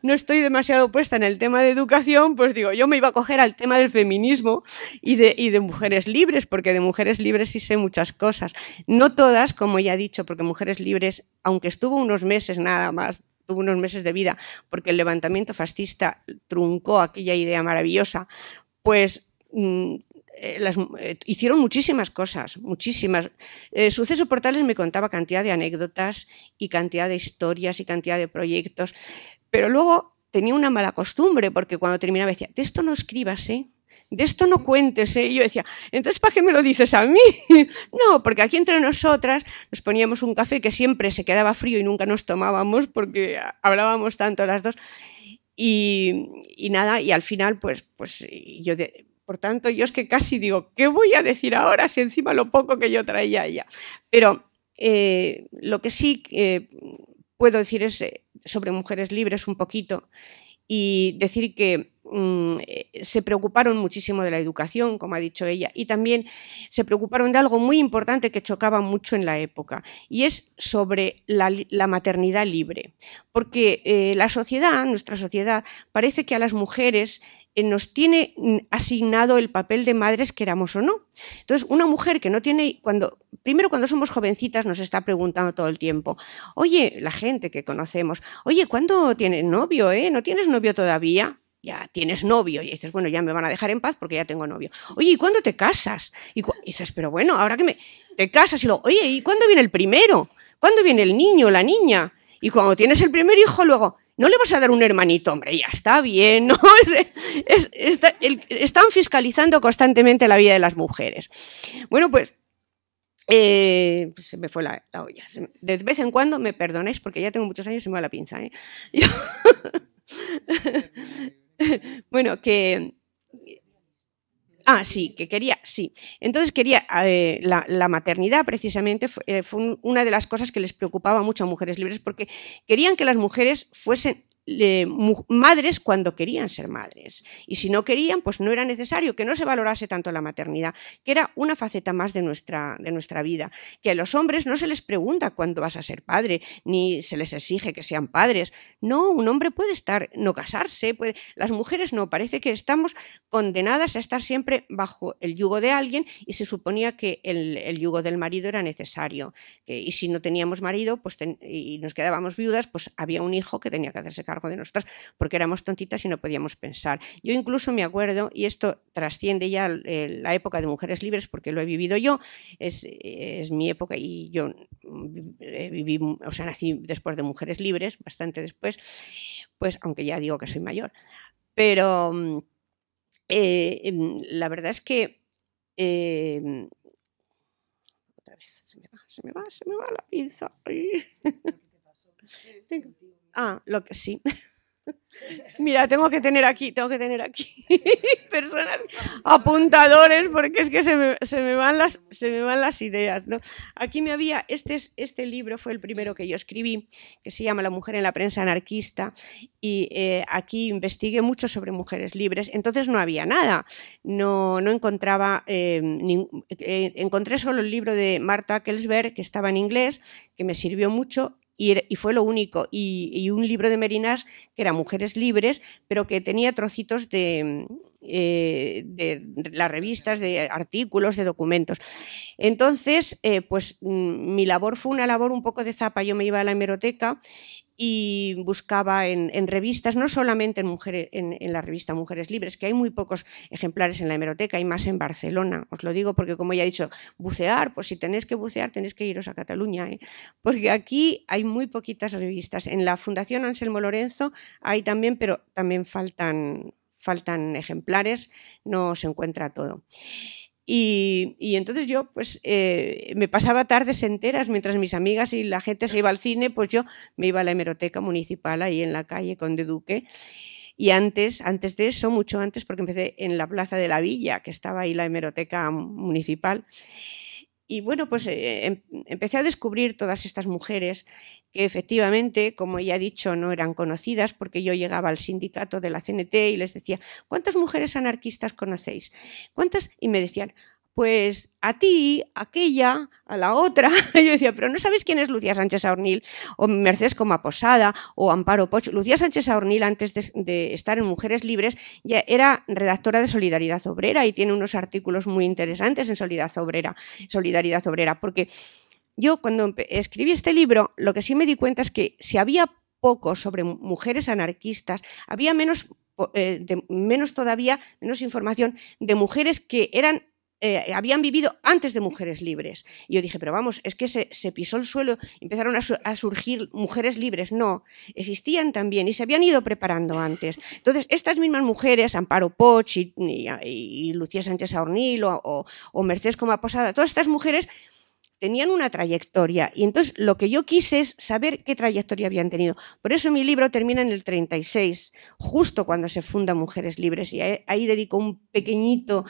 no estoy demasiado puesta en el tema de educación, pues digo, yo me iba a coger al tema del feminismo y de mujeres libres, porque de mujeres libres sí sé muchas cosas. No todas, como ya he dicho, porque mujeres libres, aunque estuvo unos meses nada más, tuvo unos meses de vida, porque el levantamiento fascista truncó aquella idea maravillosa, pues hicieron muchísimas cosas, muchísimas. Suceso Portales me contaba cantidad de anécdotas y cantidad de historias y cantidad de proyectos, pero luego tenía una mala costumbre, porque cuando terminaba decía, de esto no escribas, de esto no cuentes, Y yo decía, entonces ¿para qué me lo dices a mí? No, porque aquí entre nosotras nos poníamos un café que siempre se quedaba frío y nunca nos tomábamos porque hablábamos tanto las dos y nada, y al final pues yo... Por tanto, yo es que casi digo, ¿qué voy a decir ahora si encima lo poco que yo traía ya? Pero lo que sí puedo decir es sobre mujeres libres un poquito y decir que se preocuparon muchísimo de la educación, como ha dicho ella, y también se preocuparon de algo muy importante que chocaba mucho en la época, y es sobre la maternidad libre. Porque nuestra sociedad, parece que a las mujeres nos tiene asignado el papel de madres, queramos o no. Entonces, una mujer que no tiene, primero cuando somos jovencitas nos está preguntando todo el tiempo, oye, la gente que conocemos, oye, ¿cuándo tienes novio? ¿No tienes novio todavía? Ya tienes novio. Y dices, bueno, ya me van a dejar en paz porque ya tengo novio. Oye, ¿y cuándo te casas? Y dices, pero bueno, ahora que te casas y luego, oye, ¿y cuándo viene el primero? ¿Cuándo viene el niño, la niña? Y cuando tienes el primer hijo, luego, ¿no le vas a dar un hermanito? Hombre, ya está bien, ¿no? Están fiscalizando constantemente la vida de las mujeres. Bueno, pues se me fue la olla. De vez en cuando, me perdonéis, porque ya tengo muchos años y me va la pinza, Bueno, que Sí, que quería, sí. Entonces quería, la maternidad precisamente fue una de las cosas que les preocupaba mucho a Mujeres Libres, porque querían que las mujeres fuesen madres cuando querían ser madres. Y si no querían, pues no era necesario, que no se valorase tanto la maternidad, que era una faceta más de nuestra vida. Que a los hombres no se les pregunta cuándo vas a ser padre, ni se les exige que sean padres. No, un hombre puede no casarse, las mujeres no, parece que estamos condenadas a estar siempre bajo el yugo de alguien y se suponía que el yugo del marido era necesario. Y si no teníamos marido y nos quedábamos viudas, pues había un hijo que tenía que hacerse cargo de nosotras porque éramos tontitas y no podíamos pensar. Yo incluso me acuerdo, y esto trasciende ya la época de Mujeres Libres porque lo he vivido yo, es mi época y yo nací después de Mujeres Libres, bastante después, pues aunque ya digo que soy mayor. Pero la verdad es que otra vez se me va la pinza. Lo que sí. Mira, tengo que tener aquí personas, apuntadores, porque es que se me van las ideas, ¿no? Aquí me había, este libro fue el primero que yo escribí, que se llama La mujer en la prensa anarquista, y aquí investigué mucho sobre mujeres libres. Entonces no había nada, no encontraba, encontré solo el libro de Martha Kelsberg, que estaba en inglés, que me sirvió mucho. Y fue lo único, y un libro de Merinas que era Mujeres Libres, pero que tenía trocitos de las revistas, de artículos, de documentos. Entonces, pues mi labor fue una labor un poco de zapa. Yo me iba a la hemeroteca y buscaba en revistas, no solamente en la revista Mujeres Libres, que hay muy pocos ejemplares en la hemeroteca, hay más en Barcelona, os lo digo porque, como ya he dicho, bucear, pues si tenéis que bucear tenéis que iros a Cataluña, porque aquí hay muy poquitas revistas. En la Fundación Anselmo Lorenzo hay también, pero también faltan ejemplares, no se encuentra todo. Y entonces yo pues me pasaba tardes enteras mientras mis amigas y la gente se iba al cine, pues yo me iba a la hemeroteca municipal ahí en la calle Conde Duque. Y antes de eso, mucho antes, porque empecé en la Plaza de la Villa, que estaba ahí la hemeroteca municipal. Y bueno, pues empecé a descubrir todas estas mujeres que efectivamente, como ya he dicho, no eran conocidas, porque yo llegaba al sindicato de la CNT y les decía, ¿cuántas mujeres anarquistas conocéis? ¿Cuántas? Y me decían, pues a ti, a aquella, a la otra. Y yo decía, pero ¿no sabéis quién es Lucía Sánchez Aornil o Mercedes Coma Posada o Amparo Poch? Lucía Sánchez Aornil, antes de estar en Mujeres Libres, ya era redactora de Solidaridad Obrera y tiene unos artículos muy interesantes en Solidaridad Obrera, porque yo cuando escribí este libro, lo que sí me di cuenta es que si había poco sobre mujeres anarquistas, había menos información de mujeres que habían vivido antes de Mujeres Libres. Y yo dije, pero vamos, es que se pisó el suelo, empezaron a surgir mujeres libres. No, existían también y se habían ido preparando antes. Entonces, estas mismas mujeres, Amparo Poch y Lucía Sánchez Aornil o Mercedes Coma Posada, todas estas mujeres tenían una trayectoria, y entonces lo que yo quise es saber qué trayectoria habían tenido. Por eso mi libro termina en el 36, justo cuando se funda Mujeres Libres, y ahí dedico un pequeñito,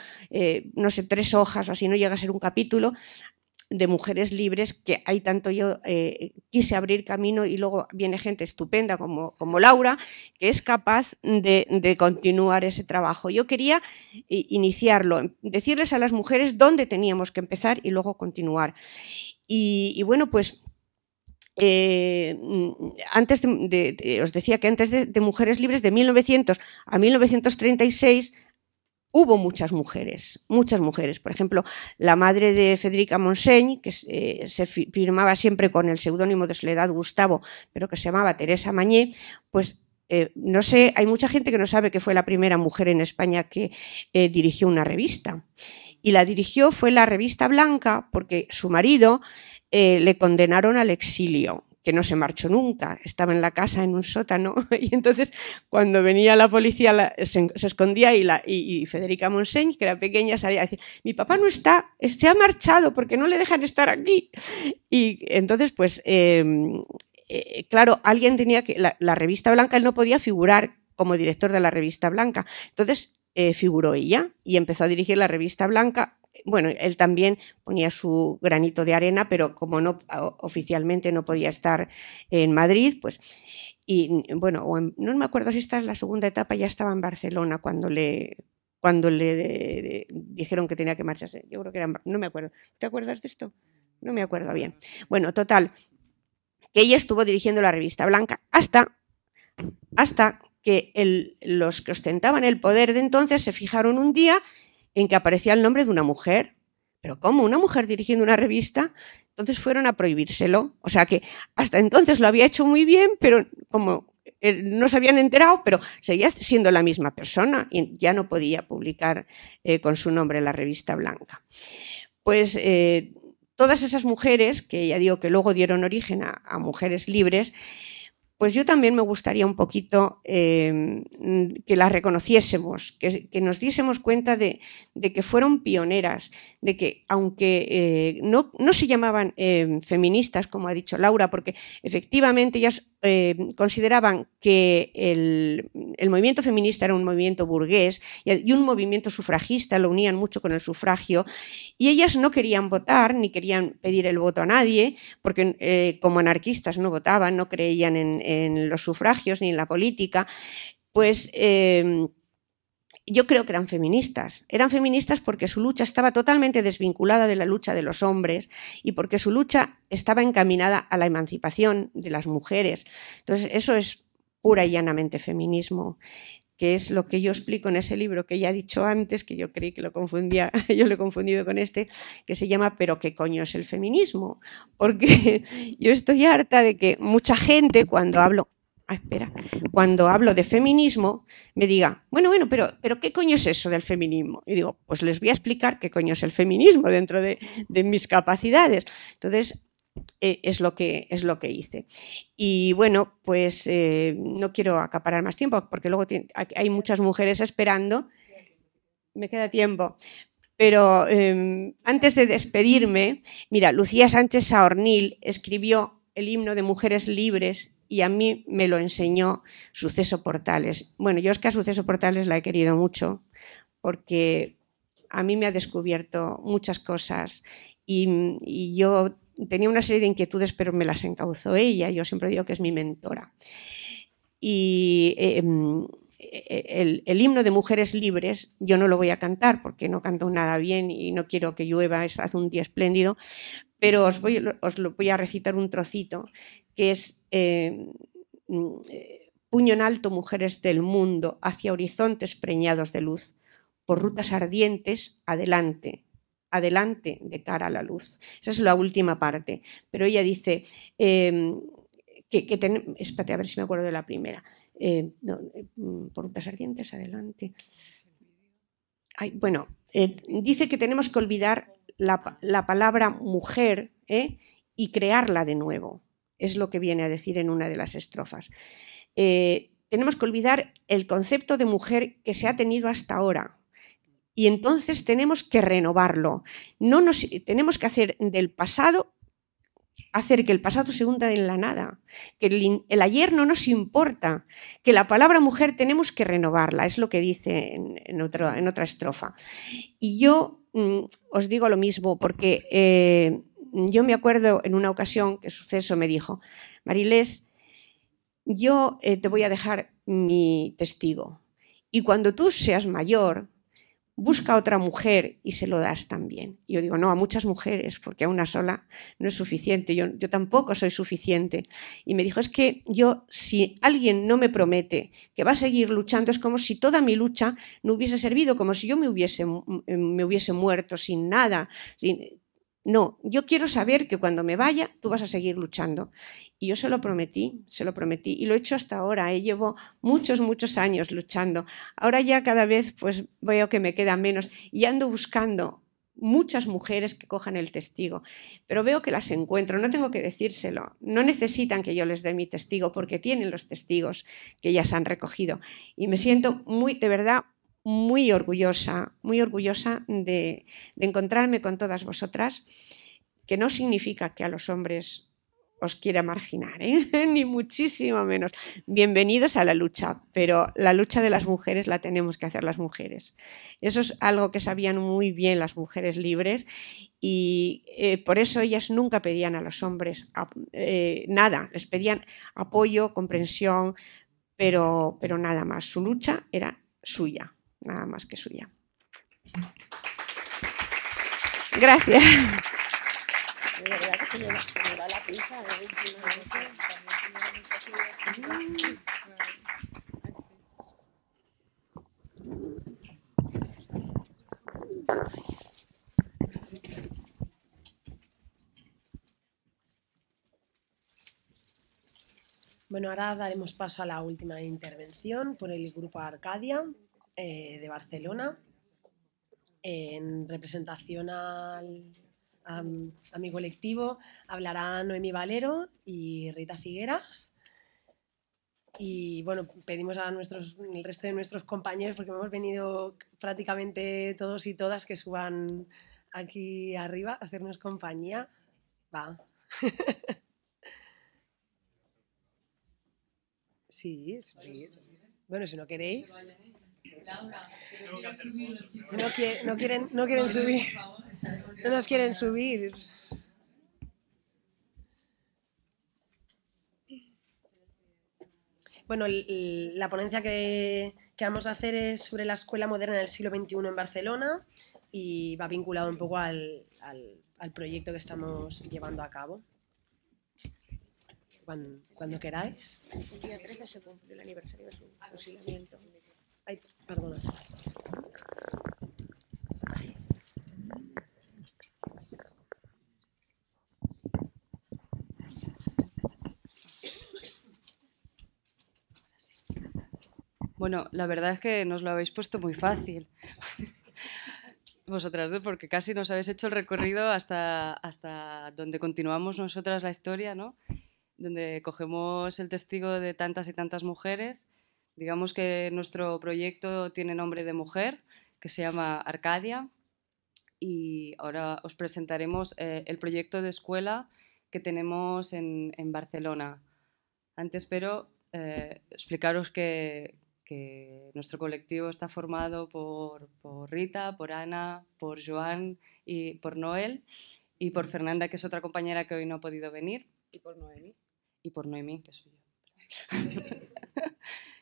no sé, 3 hojas o así, no llega a ser un capítulo, de Mujeres Libres, que hay tanto. Yo quise abrir camino y luego viene gente estupenda como Laura, que es capaz de continuar ese trabajo. Yo quería iniciarlo, decirles a las mujeres dónde teníamos que empezar y luego continuar. Y bueno, pues antes os decía que antes de Mujeres Libres, de 1900 a 1936, hubo muchas mujeres. Por ejemplo, la madre de Federica Montseny, que se firmaba siempre con el seudónimo de Soledad Gustavo, pero que se llamaba Teresa Mañé, pues no sé, hay mucha gente que no sabe que fue la primera mujer en España que dirigió una revista. Y la dirigió, fue la Revista Blanca, porque su marido le condenaron al exilio, que no se marchó nunca, estaba en la casa en un sótano, y entonces cuando venía la policía se escondía y Federica Montseny, que era pequeña, salía a decir, mi papá no está, se ha marchado porque no le dejan estar aquí. Y entonces pues claro, alguien tenía que, la Revista Blanca, él no podía figurar como director de la Revista Blanca, entonces figuró ella y empezó a dirigir la revista Blanca. Bueno, él también ponía su granito de arena, pero como no oficialmente no podía estar en Madrid, pues, y bueno, no me acuerdo si esta es la segunda etapa, ya estaba en Barcelona cuando le dijeron que tenía que marcharse. Yo creo que era, no me acuerdo. ¿Te acuerdas de esto? No me acuerdo bien. Bueno, total, que ella estuvo dirigiendo la revista Blanca hasta que los que ostentaban el poder de entonces se fijaron un día en que aparecía el nombre de una mujer. ¿Pero cómo? ¿Una mujer dirigiendo una revista? Entonces fueron a prohibírselo. O sea que hasta entonces lo había hecho muy bien, pero como no se habían enterado, pero seguía siendo la misma persona y ya no podía publicar con su nombre la revista Blanca. Pues todas esas mujeres, que ya digo que luego dieron origen a mujeres libres, pues yo también me gustaría un poquito que las reconociésemos, que nos diésemos cuenta de que fueron pioneras, de que aunque no se llamaban feministas, como ha dicho Laura, porque efectivamente ellas consideraban que el movimiento feminista era un movimiento burgués y un movimiento sufragista, lo unían mucho con el sufragio, y ellas no querían votar ni querían pedir el voto a nadie, porque como anarquistas no votaban, no creían en los sufragios ni en la política, pues yo creo que eran feministas. Eran feministas porque su lucha estaba totalmente desvinculada de la lucha de los hombres y porque su lucha estaba encaminada a la emancipación de las mujeres. Entonces, eso es pura y llanamente feminismo, que es lo que yo explico en ese libro que ya he dicho antes, que yo creí que lo confundía, yo lo he confundido con este, que se llama ¿Pero qué coño es el feminismo? Porque yo estoy harta de que mucha gente cuando hablo de feminismo me diga, bueno, pero ¿qué coño es eso del feminismo? Y digo, pues les voy a explicar qué coño es el feminismo dentro de mis capacidades. Entonces, es lo que hice. Y bueno, pues no quiero acaparar más tiempo porque luego hay muchas mujeres esperando. Me queda tiempo. Pero antes de despedirme, mira, Lucía Sánchez Saornil escribió el himno de Mujeres Libres y a mí me lo enseñó Suceso Portales. Bueno, yo es que a Suceso Portales la he querido mucho porque a mí me ha descubierto muchas cosas y yo tenía una serie de inquietudes, pero me las encauzó ella. Yo siempre digo que es mi mentora. Y el himno de Mujeres Libres yo no lo voy a cantar porque no canto nada bien y no quiero que llueva, hace un día espléndido, pero os lo voy a recitar un trocito que es puño en alto, mujeres del mundo, hacia horizontes preñados de luz, por rutas ardientes, adelante, adelante de cara a la luz. Esa es la última parte, pero ella dice espérate, a ver si me acuerdo de la primera. Por rutas ardientes, adelante. Bueno, dice que tenemos que olvidar la palabra mujer y crearla de nuevo. Es lo que viene a decir en una de las estrofas. Tenemos que olvidar el concepto de mujer que se ha tenido hasta ahora. Y entonces tenemos que renovarlo. Tenemos que hacer que el pasado se hunda en la nada, que el ayer no nos importa, que la palabra mujer tenemos que renovarla, es lo que dice en otra estrofa. Y yo os digo lo mismo, porque yo me acuerdo en una ocasión que Suceso me dijo, Marilés, yo te voy a dejar mi testigo y cuando tú seas mayor, busca a otra mujer y se lo das también. Y yo digo, no, a muchas mujeres, porque a una sola no es suficiente, yo tampoco soy suficiente. Y me dijo, es que si alguien no me promete que va a seguir luchando, es como si toda mi lucha no hubiese servido, como si yo me hubiese muerto sin nada. No, yo quiero saber que cuando me vaya tú vas a seguir luchando. Y yo se lo prometí y lo he hecho hasta ahora. Llevo muchos años luchando. Ahora ya cada vez pues veo que me queda menos y ando buscando muchas mujeres que cojan el testigo, pero veo que las encuentro, no tengo que decírselo, no necesitan que yo les dé mi testigo porque tienen los testigos que ellas han recogido y me siento de verdad muy orgullosa de encontrarme con todas vosotras, que no significa que a los hombres os quiera marginar, ¿eh? Ni muchísimo menos. Bienvenidos a la lucha, pero la lucha de las mujeres la tenemos que hacer las mujeres. Eso es algo que sabían muy bien las mujeres libres y por eso ellas nunca pedían a los hombres nada, les pedían apoyo, comprensión, pero nada más. Su lucha era suya, nada más que suya. Gracias. De verdad que se me va la pinza. Bueno, ahora daremos paso a la última intervención por el Grupo Arcadia de Barcelona, en representación a mi colectivo hablará Noemí Valero y Rita Figueras. Y bueno, pedimos a el resto de nuestros compañeros, porque hemos venido prácticamente todos y todas, que suban aquí arriba a hacernos compañía. Va. Sí, subir. Bueno, si no queréis. No quieren subir. No nos quieren subir. Bueno, la ponencia que vamos a hacer es sobre la escuela moderna del siglo XXI en Barcelona y va vinculado un poco al proyecto que estamos llevando a cabo. Cuando queráis. El día 13 se cumple el aniversario de su fusilamiento. Ay, perdona. Ay. Bueno, la verdad es que nos lo habéis puesto muy fácil. Vosotras dos, porque casi nos habéis hecho el recorrido hasta donde continuamos nosotras la historia, ¿no? Donde cogemos el testigo de tantas y tantas mujeres. Digamos que nuestro proyecto tiene nombre de mujer, que se llama Arcadia, y ahora os presentaremos el proyecto de escuela que tenemos en Barcelona. Antes, pero explicaros que nuestro colectivo está formado por Rita, por Ana, por Joan y por Noel, y por Fernanda, que es otra compañera que hoy no ha podido venir. Y por Noemi. Y por Noemí, que soy yo.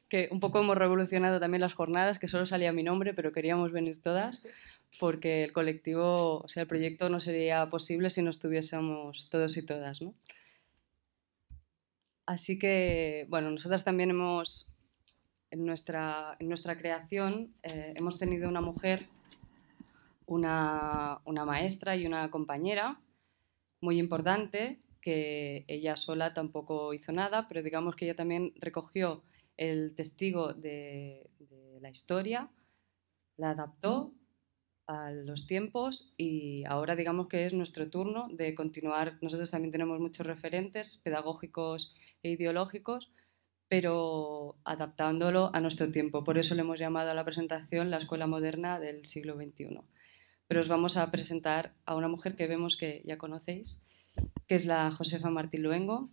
Que un poco hemos revolucionado también las jornadas, que solo salía mi nombre, pero queríamos venir todas, porque el colectivo, o sea, el proyecto no sería posible si no estuviésemos todos y todas, ¿no? Así que, bueno, nosotras también hemos, en nuestra creación, hemos tenido una mujer, una maestra y una compañera muy importante, que ella sola tampoco hizo nada, pero digamos que ella también recogió el testigo de la historia, la adaptó a los tiempos y ahora digamos que es nuestro turno de continuar. Nosotros también tenemos muchos referentes pedagógicos e ideológicos, pero adaptándolo a nuestro tiempo. Por eso le hemos llamado a la presentación la escuela moderna del siglo XXI. Pero os vamos a presentar a una mujer que vemos que ya conocéis, que es la Josefa Martín Luengo,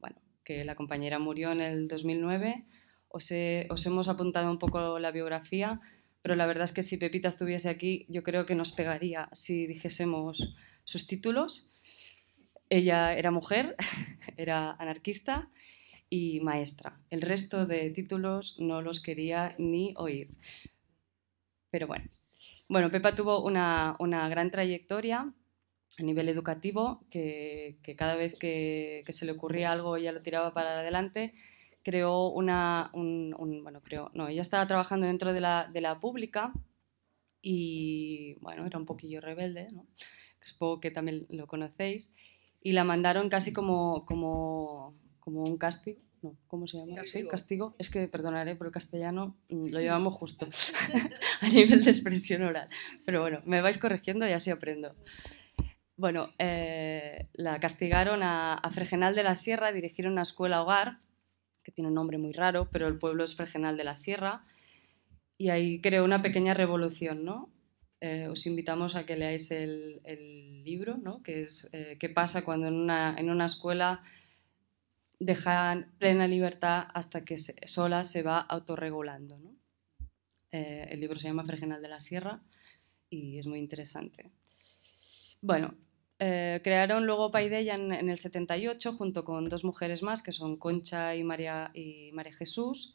bueno, que la compañera murió en el 2009. Os hemos apuntado un poco la biografía, pero la verdad es que si Pepita estuviese aquí, yo creo que nos pegaría si dijésemos sus títulos. Ella era mujer, era anarquista y maestra. El resto de títulos no los quería ni oír. Pero bueno, Pepa tuvo una gran trayectoria a nivel educativo, que cada vez que se le ocurría algo ella lo tiraba para adelante. Creó ella estaba trabajando dentro de la pública y bueno, era un poquillo rebelde, ¿no? Supongo que también lo conocéis, y la mandaron casi como un castigo. No, ¿cómo se llama? Castigo. Sí, castigo. Es que, perdonaré, pero el castellano lo llevamos justo a nivel de expresión oral. Pero bueno, me vais corrigiendo y así aprendo. Bueno, la castigaron a Fregenal de la Sierra a dirigir una escuela hogar, que tiene un nombre muy raro, pero el pueblo es Fregenal de la Sierra, y ahí creó una pequeña revolución, ¿no? os invitamos a que leáis el libro, ¿no? Que es qué pasa cuando en una escuela dejan plena libertad hasta que sola se va autorregulando, ¿no? El libro se llama Fregenal de la Sierra y es muy interesante. Bueno, crearon luego Paideia en el 78 junto con 2 mujeres más, que son Concha y María Jesús.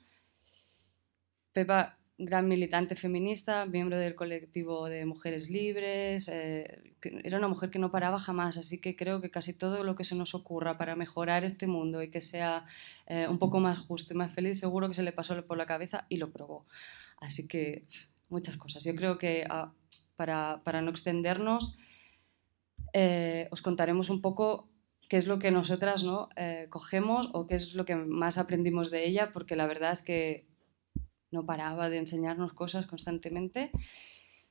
Pepa, gran militante feminista, miembro del colectivo de Mujeres Libres, era una mujer que no paraba jamás, así que creo que casi todo lo que se nos ocurra para mejorar este mundo y que sea un poco más justo y más feliz, seguro que se le pasó por la cabeza y lo probó. Así que muchas cosas. Yo creo que para no extendernos, os contaremos un poco qué es lo que nosotras, ¿no? Cogemos o qué es lo que más aprendimos de ella, porque la verdad es que no paraba de enseñarnos cosas constantemente.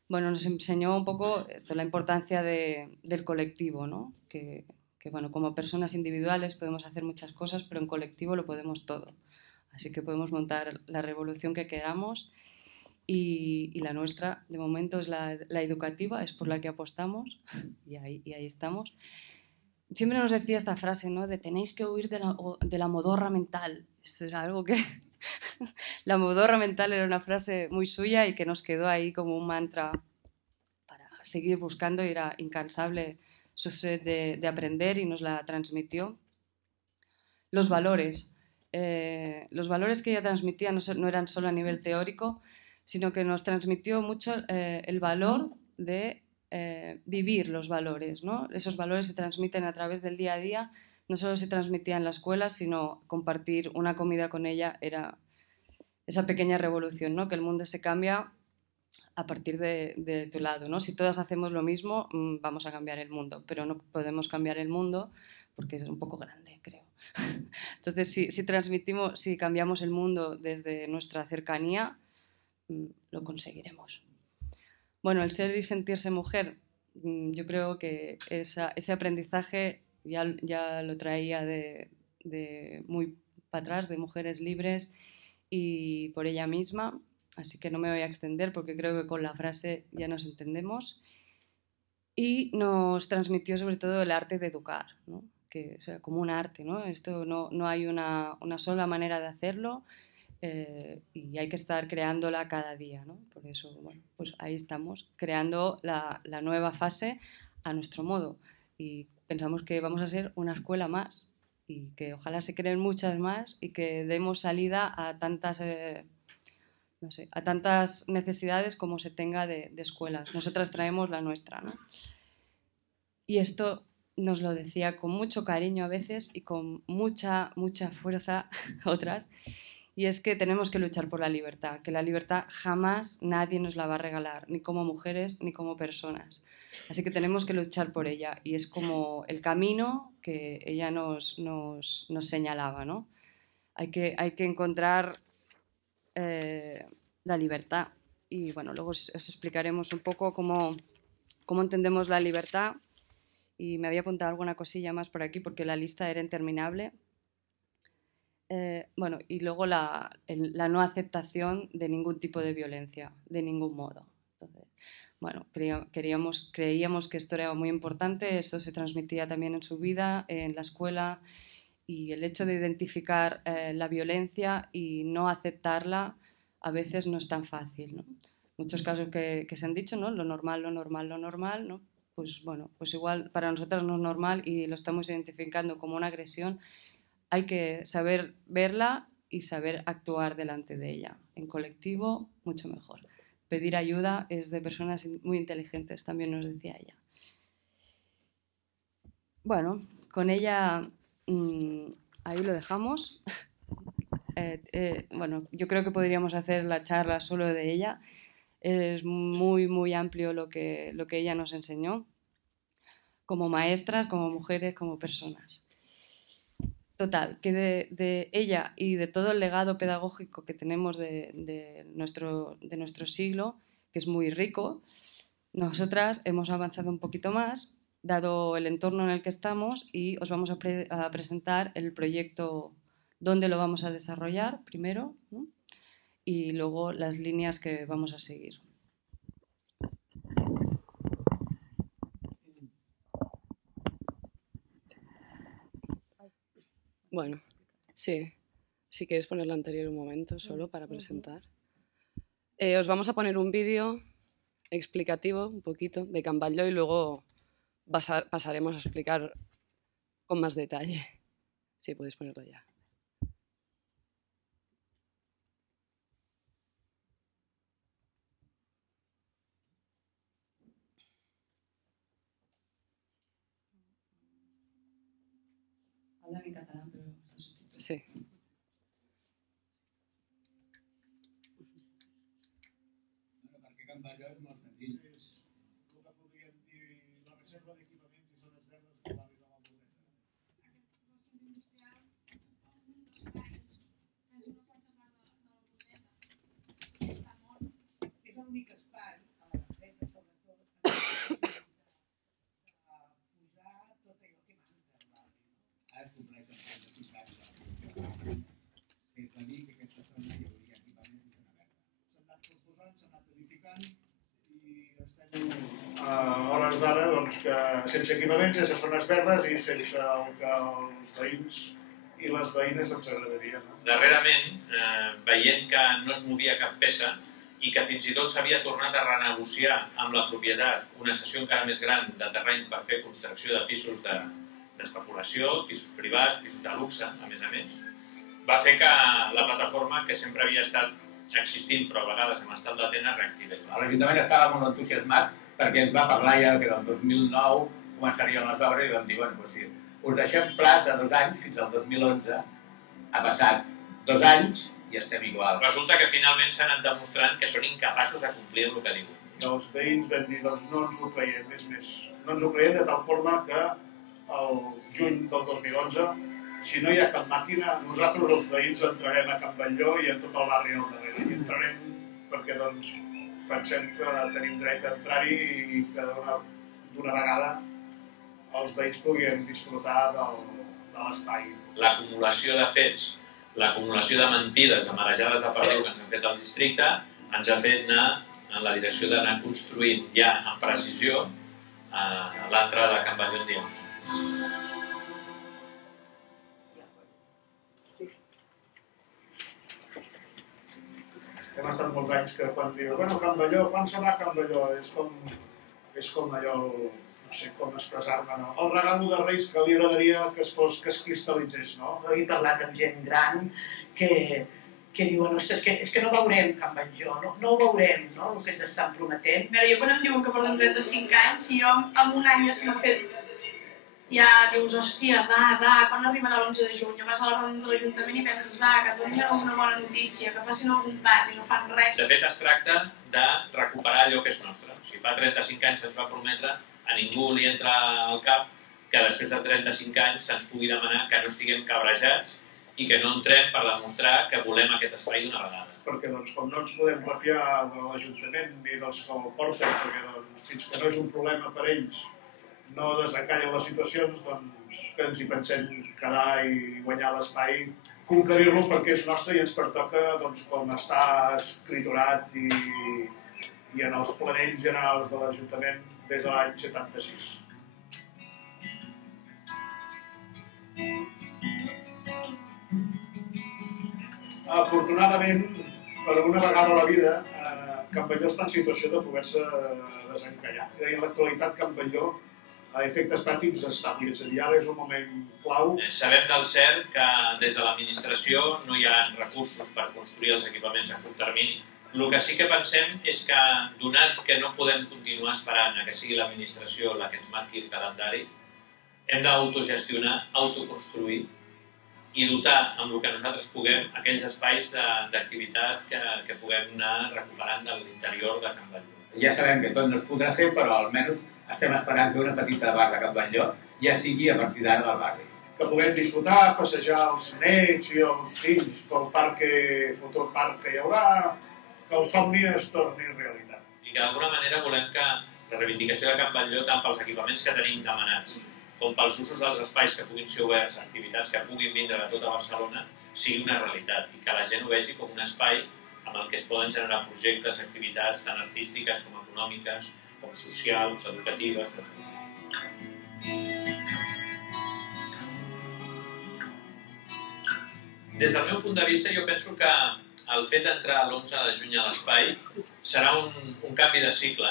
Bueno, nos enseñó un poco esto, la importancia del colectivo, ¿no? Que, bueno, como personas individuales podemos hacer muchas cosas, pero en colectivo lo podemos todo. Así que podemos montar la revolución que queramos y la nuestra, de momento, es la educativa, es por la que apostamos y ahí estamos. Siempre nos decía esta frase, ¿no? De tenéis que huir de la modorra mental. Esto era algo que... La modorra mental era una frase muy suya y que nos quedó ahí como un mantra para seguir buscando y era incansable su sed de aprender y nos la transmitió. Los valores. Los valores que ella transmitía no eran solo a nivel teórico, sino que nos transmitió mucho el valor de vivir los valores, ¿no? Esos valores se transmiten a través del día a día, no solo se transmitía en la escuela, sino compartir una comida con ella era esa pequeña revolución, ¿no? Que el mundo se cambia a partir de tu lado, ¿no? Si todas hacemos lo mismo, vamos a cambiar el mundo, pero no podemos cambiar el mundo porque es un poco grande, creo. Entonces, si cambiamos el mundo desde nuestra cercanía, lo conseguiremos. Bueno, el ser y sentirse mujer, yo creo que ese aprendizaje ya lo traía de muy para atrás, de Mujeres Libres y por ella misma, así que no me voy a extender porque creo que con la frase ya nos entendemos. Y nos transmitió sobre todo el arte de educar, ¿no? Que, o sea, como un arte, ¿no? Esto no hay una sola manera de hacerlo y hay que estar creándola cada día, ¿no? Por eso, bueno, pues ahí estamos, creando la nueva fase a nuestro modo y pensamos que vamos a ser una escuela más y que ojalá se creen muchas más y que demos salida a tantas, no sé, a tantas necesidades como se tenga de escuelas. Nosotras traemos la nuestra, ¿no? Y esto nos lo decía con mucho cariño a veces y con mucha fuerza otras, y es que tenemos que luchar por la libertad, que la libertad jamás nadie nos la va a regalar, ni como mujeres ni como personas. Así que tenemos que luchar por ella y es como el camino que ella nos señalaba, ¿no? Hay que encontrar la libertad y bueno, luego os explicaremos un poco cómo entendemos la libertad y me había apuntado alguna cosilla más por aquí porque la lista era interminable. Bueno, y luego la no aceptación de ningún tipo de violencia, de ningún modo. Entonces, bueno, creíamos que esto era muy importante, esto se transmitía también en su vida, en la escuela, y el hecho de identificar la violencia y no aceptarla a veces no es tan fácil, ¿no? Muchos casos que se han dicho, ¿no? Lo normal, ¿no? Pues bueno, pues igual para nosotras no es normal y lo estamos identificando como una agresión. Hay que saber verla y saber actuar delante de ella. En colectivo, mucho mejor. Pedir ayuda es de personas muy inteligentes, también nos decía ella. Bueno, con ella ahí lo dejamos. Bueno, yo creo que podríamos hacer la charla solo de ella. Es muy amplio lo que ella nos enseñó, como maestras, como mujeres, como personas. Total, que de ella y de todo el legado pedagógico que tenemos de nuestro siglo, que es muy rico, nosotras hemos avanzado un poquito más, dado el entorno en el que estamos, y os vamos a presentar el proyecto, dónde lo vamos a desarrollar primero, ¿no? Y luego las líneas que vamos a seguir. Bueno, sí. Si quieres poner lo anterior un momento solo para presentar. Os vamos a poner un vídeo explicativo un poquito de Can Batlló y luego pasaremos a explicar con más detalle. Sí, podéis ponerlo ya. Hablan en catalán, pero está subtitulado. Sí. Perquè Can Batlló és molt senzill. És el que podríem dir la reserva d'equipaments i zones verdes que va arribar a la Borreta. És l'únic espai a la Borreta, sobretot, a posar tot allò que manca al barri. Ara es compleixen 35 anys de la Borreta. Es va dir que aquesta zona hi hauria equipaments i zona verda. S'han anat posposant, s'han anat edificant i estem a hores d'ara que sense equipaments, sense zones verdes i sense el que els veïns i les veïnes ens agradaria. Darrerament, veient que no es movia cap peça i que fins i tot s'havia tornat a renegociar amb la propietat una cessió encara més gran de terreny per fer construcció de pisos d'especulació, pisos privats, pisos de luxe, a més, va fer que la plataforma, que sempre havia estat existint, però a vegades en estat latent, es reactivés. L'Ajuntament estava molt entusiasmat perquè ens va parlar ja que el 2009 començarien les obres i vam dir, bueno, doncs sí, us deixem plaç de 2 anys fins al 2011. Ha passat 2 anys i estem igual. Resulta que finalment s'han anat demostrant que són incapaços de complir amb el que diuen. I els veïns vam dir, doncs no ens ho creiem, més. No ens ho creiem de tal forma que el juny del 2011, si no hi ha cap màquina, nosaltres els veïns entrarem a Can Batlló i a tot el barri al darrere. I entrarem perquè doncs pensem que tenim dret a entrar-hi i que d'una vegada els veïns puguin disfrutar de l'espai. L'acumulació de fets, l'acumulació de mentides amarejades de perdiu que ens han fet al districte ens ha fet anar en la direcció d'anar construint ja amb precisió l'entrada de Can Batlló en dia 11. Hem estat molts anys que quan diu, bueno, Can Batlló, quan serà Can Batlló? És com allò, no sé com expressar-me, no? El regalo de Reis que li agradaria que es cristal·litzés, no? He parlat amb gent gran que diuen, ostres, és que no veurem Can Batlló, no ho veurem, no?, el que ens estan prometent. Però jo quan em diuen que porten 35 anys, si jo en un any ja s'ho he fet, ja dius, hòstia, va, quan arribarà l'11 de juny? Vas a les reunions de l'Ajuntament i penses, va, que donin alguna bona notícia, que facin algun pas i no fan res. De fet, es tracta de recuperar allò que és nostre. Si fa 35 anys se'ns va prometre, a ningú li entra al cap que després de 35 anys se'ns pugui demanar que no estiguem cabrejats i que no entrem per demostrar que volem aquest espai d'una vegada. Perquè doncs, com no ens podem refiar de l'Ajuntament ni dels que el porten, perquè doncs, fins que no és un problema per ells no desencallen les situacions, doncs que ens hi pensem quedar i guanyar l'espai, conquerir-lo perquè és nostre i ens pertoca doncs, com està escriturat i en els planells generals de l'Ajuntament des de l'any 76. Afortunadament, per una vegada a la vida, Can Batlló està en situació de poder-se desencallar. I en l'actualitat Can Batlló a efectes pràctics establi, és a dir, ara és un moment clau. Sabem del cert que des de l'administració no hi ha recursos per construir els equipaments a curt termini. El que sí que pensem és que, donat que no podem continuar esperant que sigui l'administració la que ens marqui el calendari, hem d'autogestionar, autoconstruir i dotar amb el que nosaltres puguem aquells espais d'activitat que puguem anar recuperant de l'interior de Can Batlló. Ja sabem que tot no es podrà fer, però almenys estem esperant que una petita part de Can Batlló ja sigui a partir d'ara del barri. Que puguem disfrutar, passejar els nets i els fills pel futur parc que hi haurà, que el somni es torni realitat. I que d'alguna manera volem que la reivindicació de Can Batlló, tant pels equipaments que tenim demanats, com pels usos dels espais que puguin ser oberts, activitats que puguin vindre de tota Barcelona, sigui una realitat i que la gent ho vegi com un espai amb el que es poden generar projectes, activitats tant artístiques com econòmiques, com socials, educatives. Des del meu punt de vista, jo penso que el fet d'entrar l'11 de juny a l'espai serà un canvi de cicle,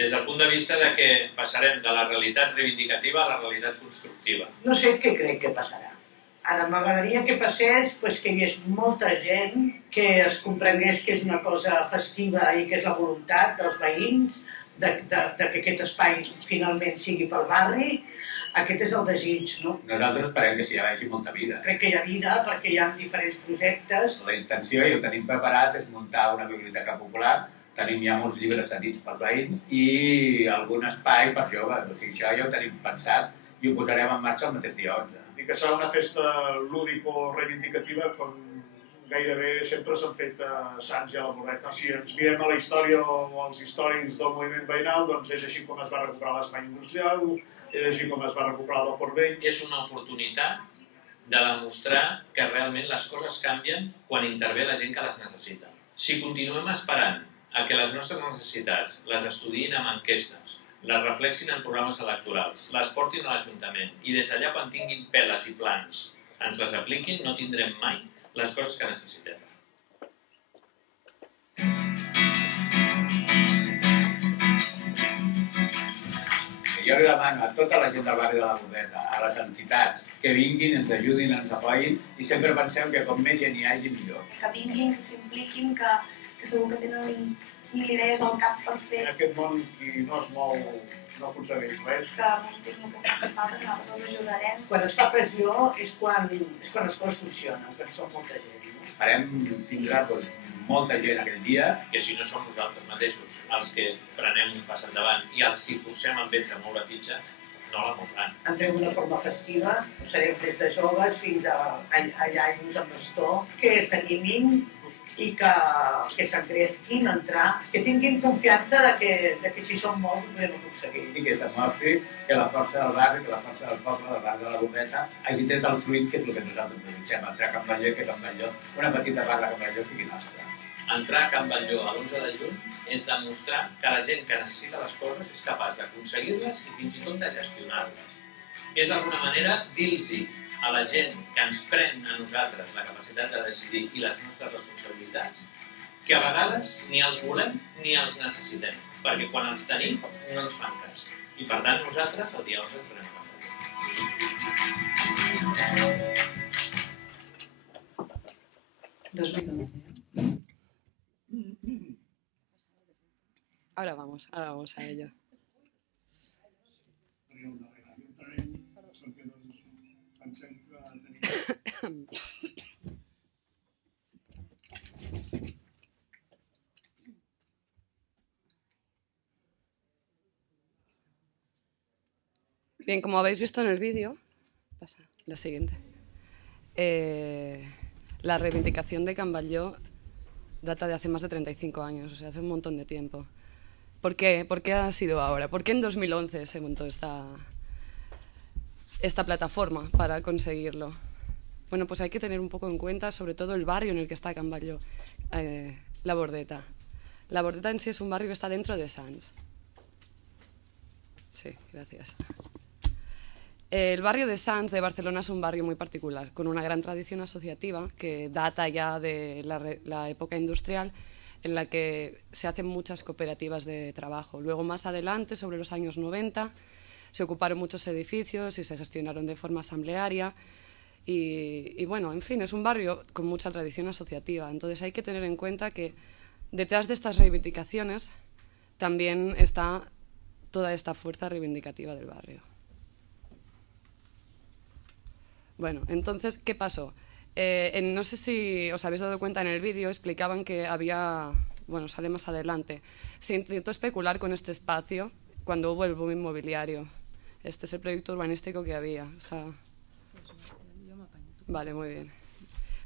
des del punt de vista de que passarem de la realitat reivindicativa a la realitat constructiva. No sé què crec que passarà. Ara, m'agradaria que passés que hi hagués molta gent que es comprengués que és una cosa festiva i que és la voluntat dels veïns de que aquest espai finalment sigui pel barri. Aquest és el desig, no? Nosaltres esperem que hi hagi molta vida. Crec que hi ha vida perquè hi ha diferents projectes. La intenció, i ho tenim preparat, és muntar una biblioteca popular. Tenim ja molts llibres cedits pels veïns i algun espai per joves. O sigui, això ja ho tenim pensat i ho posarem en marxa el mateix dia 11. I que serà una festa lúdico-reivindicativa com gairebé sempre s'han fet a Sants i a la Bordeta. Si ens mirem a la història o als històrics del moviment veïnal, doncs és així com es va recuperar l'espai industrial, és així com es va recuperar el Port Vell. És una oportunitat de demostrar que realment les coses canvien quan intervé la gent que les necessita. Si continuem esperant a que les nostres necessitats les estudiïn amb enquestes, les reflexin en programes electorals, les portin a l'Ajuntament i des d'allà quan tinguin peles i plans ens les apliquin, no tindrem mai les coses que necessitem. Jo li demano a tota la gent del barri de la Bordeta, a les entitats, que vinguin, ens ajudin, ens apoyin i sempre penseu que com més gent hi hagi, millor. Que vinguin, que s'impliquin, que segur que tenen mil idees al cap per fer. En aquest món qui no es mou no aconsegueix res. Que muntin el que faci falta, que nosaltres els ajudarem. Quan es fa pressió és quan les coses funcionen, que són molta gent. Esperem tindrà molta gent aquell dia. Que si no som nosaltres mateixos els que prenem un pas endavant i els si forcem amb ells a moure fitxa, no la mouran. Entrem d'una forma festiva, serem des de joves fins a iaios amb bastó, que s'animin i que s'engresquin a entrar, que tinguin confiança de que si som molts ho podem aconseguir. I que es demostri que la força del barri, que la força del poble, del barri de la Bordeta, hagi tret el fruit, que és el que nosaltres desitgem, entrar a Can Batlló i que Can Batlló, una petita part de Can Batlló sigui nostra. Entrar a Can Batlló a l'11 de juny és demostrar que la gent que necessita les coses és capaç d'aconseguir-les i fins i tot de gestionar-les. És d'alguna manera dir-los a la gent que ens pren a nosaltres la capacitat de decidir i les nostres responsabilitats, que a vegades ni els volem ni els necessitem, perquè quan els tenim no ens fan cas. I per tant nosaltres el dia 11 ens farem a 2011. Ahora vamos a ello. Bien, como habéis visto en el vídeo, pasa la siguiente. La reivindicación de Can Batlló data de hace más de 35 años, o sea, hace un montón de tiempo. ¿Por qué? ¿Por qué ha sido ahora? ¿Por qué en 2011 se montó esta plataforma para conseguirlo? Bueno, pues hay que tener un poco en cuenta sobre todo el barrio en el que está Can Batlló, la Bordeta. La Bordeta en sí es un barrio que está dentro de Sants. Sí, gracias. El barrio de Sants de Barcelona es un barrio muy particular, con una gran tradición asociativa que data ya de la época industrial, en la que se hacen muchas cooperativas de trabajo. Luego, más adelante, sobre los años 90, se ocuparon muchos edificios y se gestionaron de forma asamblearia. Y bueno, en fin, es un barrio con mucha tradición asociativa. Entonces hay que tener en cuenta que detrás de estas reivindicaciones también está toda esta fuerza reivindicativa del barrio. Bueno, entonces, ¿qué pasó? No sé si os habéis dado cuenta en el vídeo, explicaban que había, bueno, sale más adelante, se intentó especular con este espacio cuando hubo el boom inmobiliario. Este es el proyecto urbanístico que había. O sea, vale, muy bien.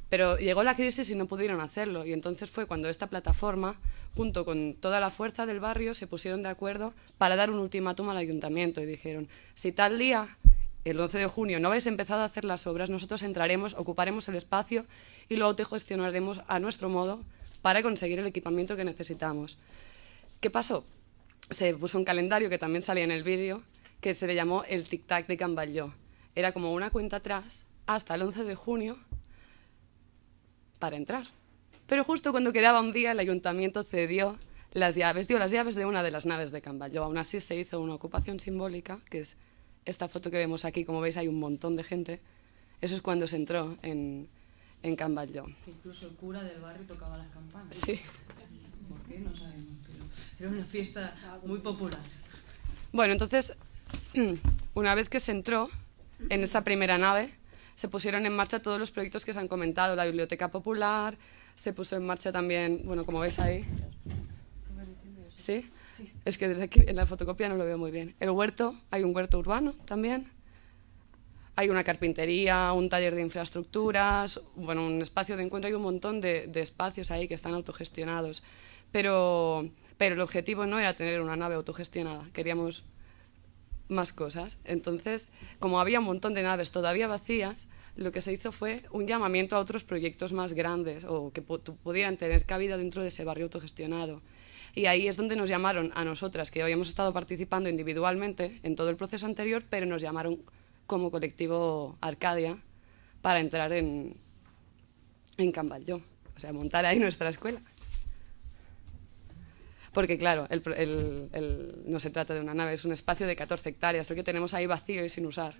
Pero llegó la crisis y no pudieron hacerlo, y entonces fue cuando esta plataforma, junto con toda la fuerza del barrio, se pusieron de acuerdo para dar un ultimátum al ayuntamiento y dijeron, si tal día, el 11 de junio, no habéis empezado a hacer las obras, nosotros entraremos, ocuparemos el espacio y lo autogestionaremos a nuestro modo para conseguir el equipamiento que necesitamos. ¿Qué pasó? Se puso un calendario que también salía en el vídeo, que se le llamó el tic-tac de Can Batlló. Era como una cuenta atrás hasta el 11 de junio para entrar. Pero justo cuando quedaba un día, el ayuntamiento dio las llaves de una de las naves de Can Batlló. Aún así se hizo una ocupación simbólica, que es esta foto que vemos aquí. Como veis, hay un montón de gente. Eso es cuando se entró en Can Batlló. Incluso el cura del barrio tocaba las campanas. Sí. ¿Por qué? No sabemos, pero era una fiesta muy popular. Bueno, entonces, una vez que se entró en esa primera nave, se pusieron en marcha todos los proyectos que se han comentado. La Biblioteca Popular, se puso en marcha también, bueno, como veis ahí. ¿Sí? Es que desde aquí en la fotocopia no lo veo muy bien. El huerto, hay un huerto urbano también. Hay una carpintería, un taller de infraestructuras, bueno, un espacio de encuentro. Hay un montón de espacios ahí que están autogestionados. Pero el objetivo no era tener una nave autogestionada, queríamos más cosas. Entonces, como había un montón de naves todavía vacías, lo que se hizo fue un llamamiento a otros proyectos más grandes o que pudieran tener cabida dentro de ese barrio autogestionado. Y ahí es donde nos llamaron a nosotras, que habíamos estado participando individualmente en todo el proceso anterior, pero nos llamaron como colectivo Arcadia para entrar en Can Batlló, o sea, montar ahí nuestra escuela. Porque claro, no se trata de una nave, es un espacio de 14 hectáreas, el que tenemos ahí vacío y sin usar.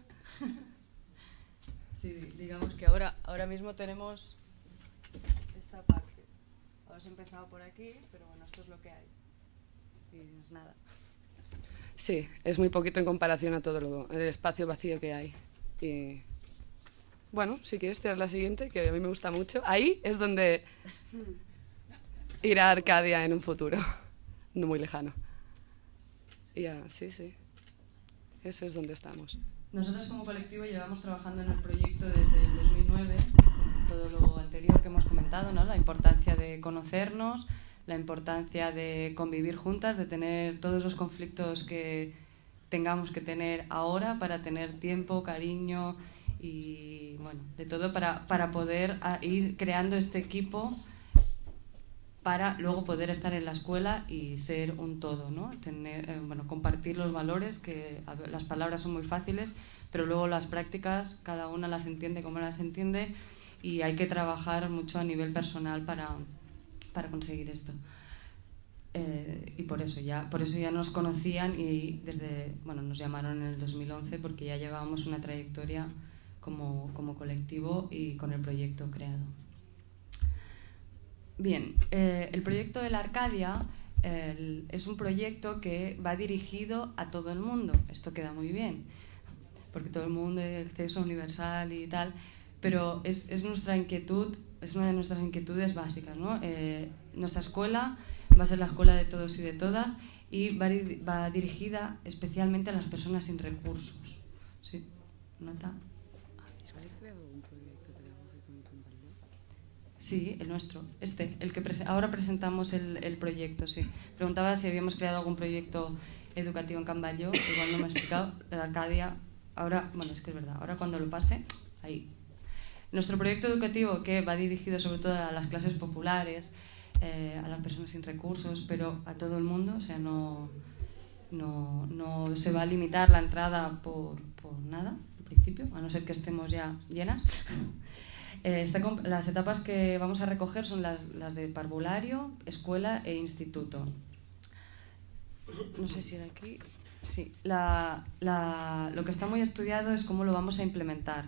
Sí, digamos que ahora mismo tenemos esta parte. Ahora se ha empezado por aquí, pero bueno, esto es lo que hay. Y no es nada. Sí, es muy poquito en comparación a todo el espacio vacío que hay. Y bueno, si quieres tirar la siguiente, que a mí me gusta mucho. Ahí es donde irá Arcadia en un futuro, no muy lejano. Y ya, sí. Eso es donde estamos. Nosotros como colectivo llevamos trabajando en el proyecto desde el 2009, con todo lo anterior que hemos comentado, ¿no? La importancia de conocernos, la importancia de convivir juntas, de tener todos los conflictos que tengamos que tener ahora para tener tiempo, cariño y bueno, de todo para poder ir creando este equipo para luego poder estar en la escuela y ser un todo, ¿no? Compartir los valores, que las palabras son muy fáciles, pero luego las prácticas cada una las entiende como las entiende y hay que trabajar mucho a nivel personal para conseguir esto. Y por eso ya nos conocían y nos llamaron en el 2011 porque ya llevábamos una trayectoria como colectivo y con el proyecto creado. Bien, el proyecto de la Arcadia es un proyecto que va dirigido a todo el mundo. Esto queda muy bien, porque todo el mundo de acceso universal y tal, pero es nuestra inquietud, es una de nuestras inquietudes básicas, ¿no? Nuestra escuela va a ser la escuela de todos y de todas y va dirigida especialmente a las personas sin recursos. ¿Sí? ¿Nota? ¿Habéis creado un proyecto pedagógico en Can Batlló? Sí, el nuestro, el que ahora presentamos el proyecto, sí. Preguntaba si habíamos creado algún proyecto educativo en Can Batlló, igual no me he explicado, la Arcadia, ahora, bueno, es que es verdad, ahora cuando lo pase, ahí. Nuestro proyecto educativo, que va dirigido sobre todo a las clases populares, a las personas sin recursos, pero a todo el mundo, o sea, no se va a limitar la entrada por nada, en principio, a no ser que estemos ya llenas. Las etapas que vamos a recoger son las de parvulario, escuela e instituto. No sé si de aquí... Sí, lo que está muy estudiado es cómo lo vamos a implementar.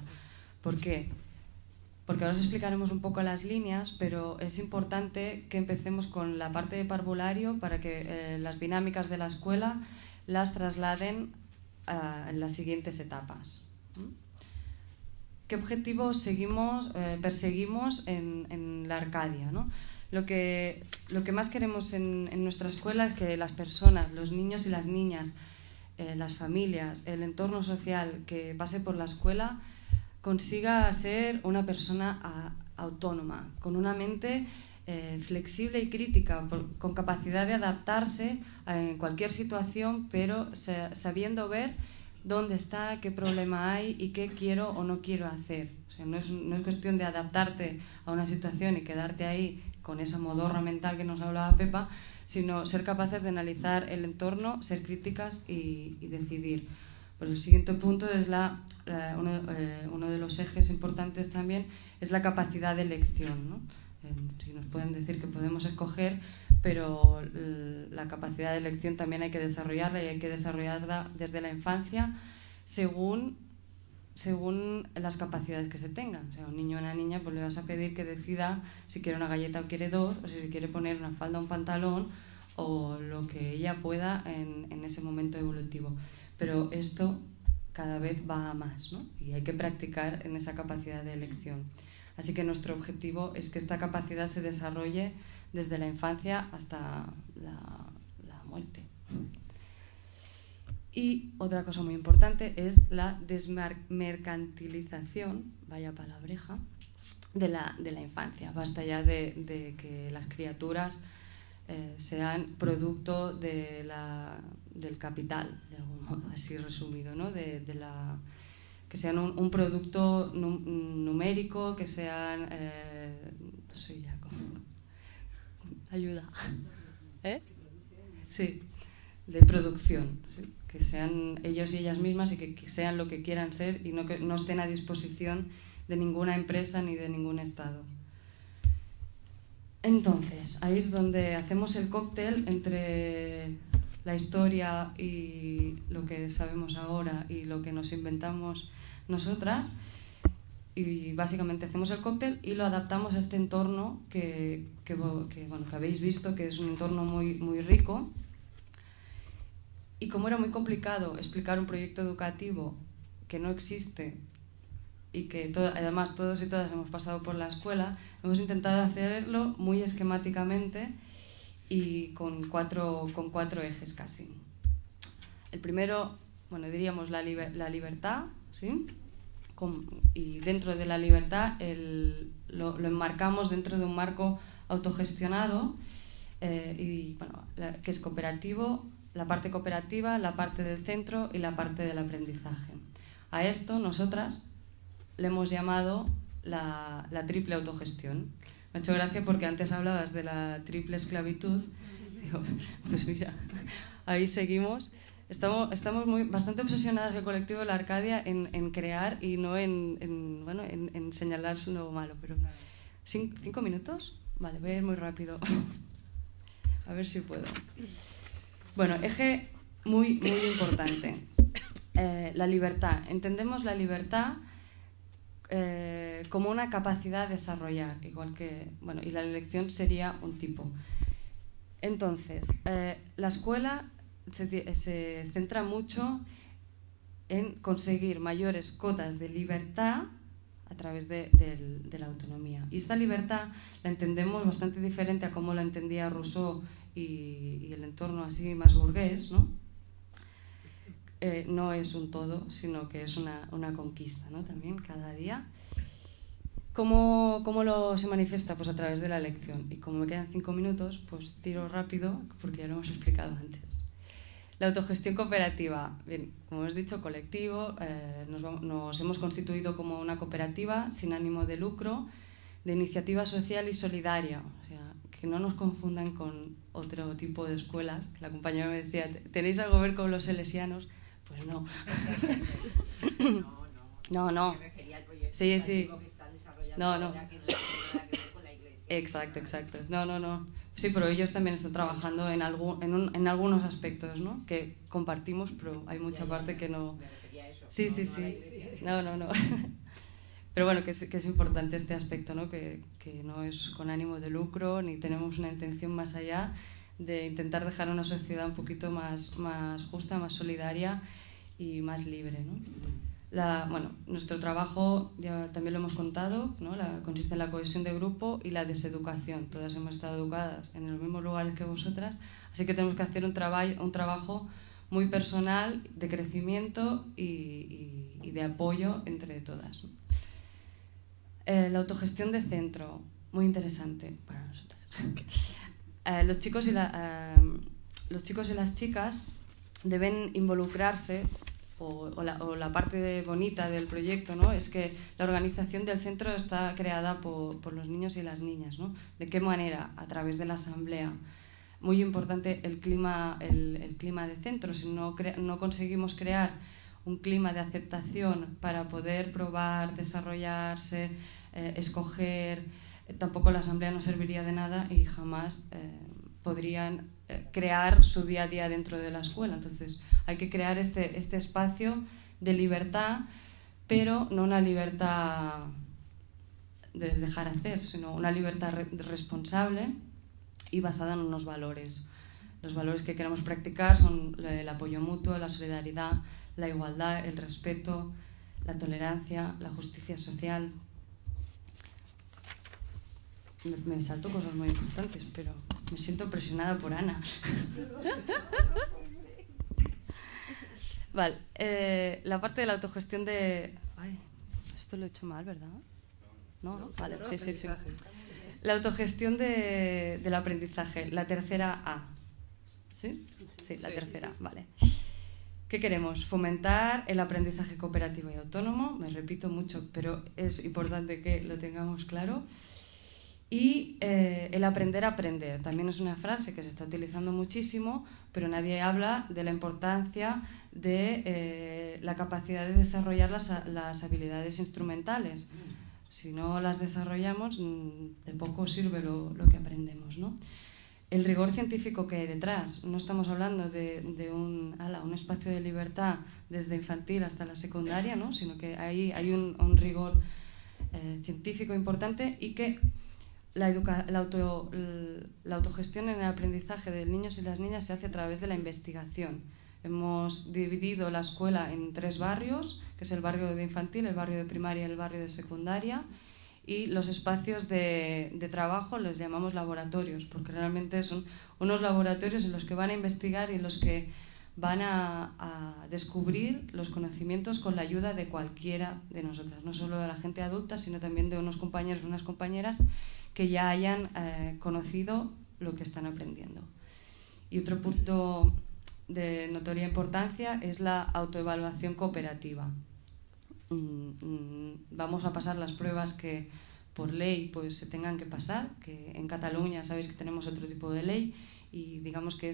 ¿Por qué? Porque ahora os explicaremos un poco las líneas, pero es importante que empecemos con la parte de parvulario para que las dinámicas de la escuela las trasladen en las siguientes etapas. ¿Qué objetivos perseguimos en la Arcadia, ¿no? Lo que más queremos en nuestra escuela es que las personas, los niños y las niñas, las familias, el entorno social que pase por la escuela consiga ser una persona autónoma, con una mente flexible y crítica, con capacidad de adaptarse en cualquier situación, pero sabiendo ver dónde está, qué problema hay y qué quiero o no quiero hacer. O sea, no es cuestión de adaptarte a una situación y quedarte ahí con esa modorra mental que nos hablaba Pepa, sino ser capaces de analizar el entorno, ser críticas y decidir. Pues el siguiente punto es uno de los ejes importantes también, es la capacidad de elección, ¿no? Si nos pueden decir que podemos escoger, pero la capacidad de elección también hay que desarrollarla, y hay que desarrollarla desde la infancia según las capacidades que se tengan. O sea, un niño o una niña, pues le vas a pedir que decida si quiere una galleta o quiere dos, o si quiere poner una falda o un pantalón, o lo que ella pueda en ese momento evolutivo. Pero esto cada vez va a más, ¿no? Y hay que practicar en esa capacidad de elección. Así que nuestro objetivo es que esta capacidad se desarrolle desde la infancia hasta la muerte. Y otra cosa muy importante es la desmercantilización, vaya palabreja, de la infancia. Basta ya de que las criaturas sean producto del capital, de algún modo así resumido, ¿no? Que sean un producto numérico, que sean, no sé ya cómo, ayuda, sí, de producción, ¿sí? Que sean ellos y ellas mismas y que sean lo que quieran ser, y que no estén a disposición de ninguna empresa ni de ningún Estado. Entonces, ahí es donde hacemos el cóctel entre la historia y lo que sabemos ahora y lo que nos inventamos nosotras, y básicamente hacemos el cóctel y lo adaptamos a este entorno que habéis visto, que es un entorno muy, muy rico. Y como era muy complicado explicar un proyecto educativo que no existe y que además todos y todas hemos pasado por la escuela, hemos intentado hacerlo muy esquemáticamente y con cuatro ejes casi. El primero, bueno, diríamos la libertad, ¿sí? Y dentro de la libertad lo enmarcamos dentro de un marco autogestionado, que es cooperativo, la parte cooperativa, la parte del centro y la parte del aprendizaje. A esto nosotras le hemos llamado la triple autogestión. Me ha hecho gracia porque antes hablabas de la triple esclavitud. Digo, pues mira, ahí seguimos. Estamos bastante obsesionadas en el colectivo de la Arcadia en crear y no en señalar lo malo. Pero 5 minutos, vale, voy a ir muy rápido. A ver si puedo. Bueno, eje muy, muy importante. La libertad. Entendemos la libertad como una capacidad de desarrollar, igual que, y la elección sería un tipo. Entonces, la escuela se centra mucho en conseguir mayores cotas de libertad a través de la autonomía. Y esta libertad la entendemos bastante diferente a cómo la entendía Rousseau y el entorno así más burgués, ¿no? No es un todo, sino que es una conquista, ¿no? También cada día. ¿Cómo se manifiesta? Pues a través de la elección. Y como me quedan 5 minutos, pues tiro rápido, porque ya lo hemos explicado antes. La autogestión cooperativa. Bien, como os he dicho, colectivo. Nos hemos constituido como una cooperativa sin ánimo de lucro, de iniciativa social y solidaria. O sea, que no nos confundan con otro tipo de escuelas. La compañera me decía, ¿tenéis algo que ver con los salesianos? Pues no. No. Sí. No. Exacto. No. Sí, pero ellos también están trabajando en algunos aspectos, ¿no? Que compartimos, pero hay mucha parte que no. Sí. No. Pero bueno, que es importante este aspecto, ¿no? Que no es con ánimo de lucro, ni tenemos una intención más allá de intentar dejar una sociedad un poquito más justa, más solidaria y más libre, ¿no? Nuestro trabajo, ya también lo hemos contado, ¿no? Consiste en la cohesión de grupo y la deseducación. Todas hemos estado educadas en los mismos lugares que vosotras, así que tenemos que hacer un trabajo muy personal, de crecimiento y de apoyo entre todas, ¿no? La autogestión de centro, muy interesante para nosotras. Los chicos y las chicas deben involucrarse, o la parte bonita del proyecto, ¿no? Es que la organización del centro está creada por los niños y las niñas, ¿no? ¿De qué manera? A través de la asamblea. Muy importante el clima de centro. Si no conseguimos crear un clima de aceptación para poder probar, desarrollarse, escoger, tampoco la asamblea no serviría de nada y jamás podrían crear su día a día dentro de la escuela. Entonces hay que crear este espacio de libertad, pero no una libertad de dejar hacer, sino una libertad responsable y basada en unos valores. Los valores que queremos practicar son el apoyo mutuo, la solidaridad, la igualdad, el respeto, la tolerancia, la justicia social. Me salto cosas muy importantes, pero me siento presionada por Ana. Vale, la parte de la autogestión de... Ay, esto lo he hecho mal, ¿verdad? No, vale, sí. La autogestión del aprendizaje, la tercera A. ¿Sí? Sí, la tercera, vale. ¿Qué queremos? Fomentar el aprendizaje cooperativo y autónomo. Me repito mucho, pero es importante que lo tengamos claro. Y el aprender a aprender. También es una frase que se está utilizando muchísimo, pero nadie habla de la importancia de la capacidad de desarrollar las habilidades instrumentales. Si no las desarrollamos, de poco sirve lo que aprendemos, ¿no? El rigor científico que hay detrás. No estamos hablando de un espacio de libertad desde infantil hasta la secundaria, ¿no? Sino que hay un rigor científico importante y que la autogestión en el aprendizaje de niños y las niñas se hace a través de la investigación. Hemos dividido la escuela en 3 barrios, que es el barrio de infantil, el barrio de primaria y el barrio de secundaria, y los espacios de trabajo los llamamos laboratorios, porque realmente son unos laboratorios en los que van a investigar y en los que van a descubrir los conocimientos con la ayuda de cualquiera de nosotras, no solo de la gente adulta, sino también de unos compañeros y unas compañeras que ya hayan conocido lo que están aprendiendo. Y otro punto de notoria importancia es la autoevaluación cooperativa. Vamos a pasar las pruebas que por ley pues se tengan que pasar, que en Cataluña sabéis que tenemos otro tipo de ley y digamos que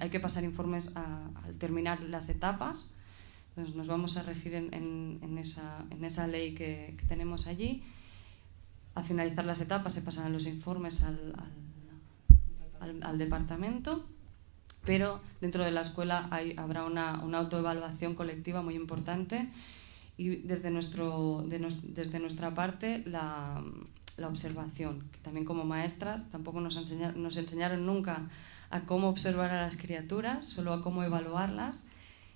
hay que pasar informes al terminar las etapas. Entonces nos vamos a regir en esa ley que tenemos allí. Al finalizar las etapas se pasan los informes al departamento, pero dentro de la escuela habrá una autoevaluación colectiva muy importante y desde nuestra parte la observación, que también como maestras tampoco nos enseñaron nunca a cómo observar a las criaturas, solo a cómo evaluarlas,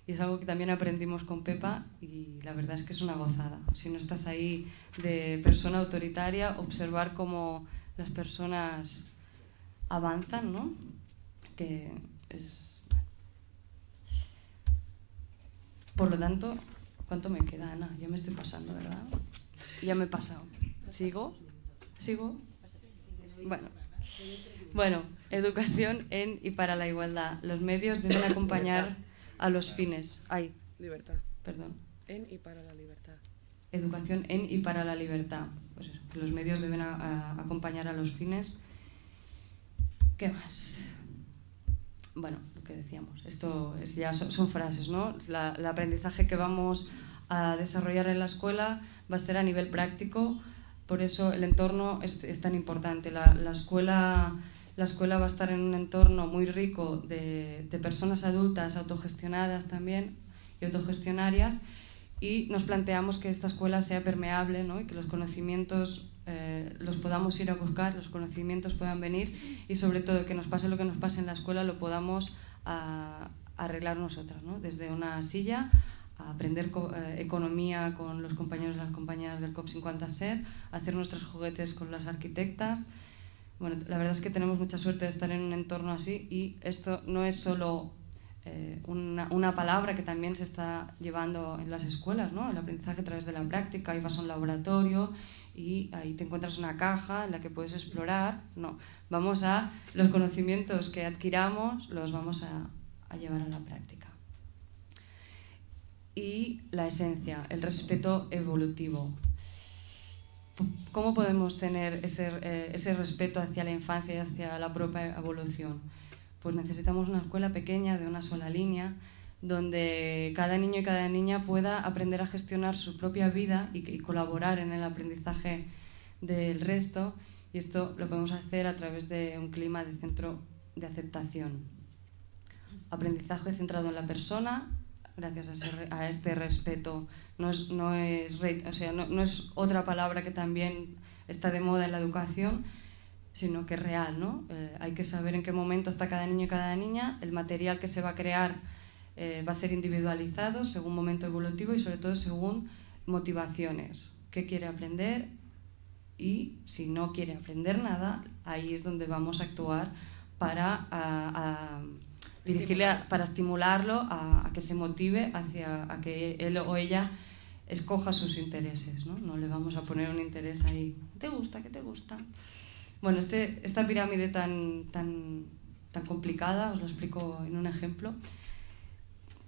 y es algo que también aprendimos con Pepa y la verdad es que es una gozada. Si no estás ahí de persona autoritaria, observar cómo las personas avanzan, ¿no? Que es... Por lo tanto, ¿cuánto me queda, Ana? Ya me estoy pasando, ¿verdad? Ya me he pasado. ¿Sigo? Bueno, educación en y para la igualdad. Los medios deben acompañar a los fines. Libertad. Perdón. En y para la libertad. Educación en y para la libertad. Pues eso, que los medios deben acompañar a los fines. ¿Qué más? Bueno, lo que decíamos. Esto ya son frases, ¿no? El aprendizaje que vamos a desarrollar en la escuela va a ser a nivel práctico. Por eso el entorno es tan importante. La escuela va a estar en un entorno muy rico de personas adultas autogestionadas también y autogestionarias, y nos planteamos que esta escuela sea permeable, ¿no? Y que los conocimientos los podamos ir a buscar, los conocimientos puedan venir y sobre todo que nos pase lo que nos pase en la escuela lo podamos arreglar nosotras, ¿no? Desde una silla a aprender economía con los compañeros y las compañeras del COP50 a hacer nuestros juguetes con las arquitectas. Bueno, la verdad es que tenemos mucha suerte de estar en un entorno así y esto no es solo una palabra que también se está llevando en las escuelas, ¿no? El aprendizaje a través de la práctica, y vas a un laboratorio y ahí te encuentras una caja en la que puedes explorar. No, vamos a los conocimientos que adquiramos los vamos a llevar a la práctica. Y la esencia, el respeto evolutivo. ¿Cómo podemos tener ese respeto hacia la infancia y hacia la propia evolución? Pues necesitamos una escuela pequeña de una sola línea donde cada niño y cada niña pueda aprender a gestionar su propia vida y colaborar en el aprendizaje del resto Y esto lo podemos hacer a través de un clima de centro de aceptación. Aprendizaje centrado en la persona, gracias a este respeto. No es otra palabra que también está de moda en la educación, sino que es real, ¿no? Hay que saber en qué momento está cada niño y cada niña. El material que se va a crear va a ser individualizado según momento evolutivo y sobre todo según motivaciones. ¿Qué quiere aprender? Y si no quiere aprender nada, ahí es donde vamos a actuar para dirigirle, para estimularlo a que se motive a que él o ella escoja sus intereses, ¿no? No le vamos a poner un interés ahí. ¿Te gusta? ¿Qué te gusta? Bueno, esta pirámide tan complicada, os lo explico en un ejemplo.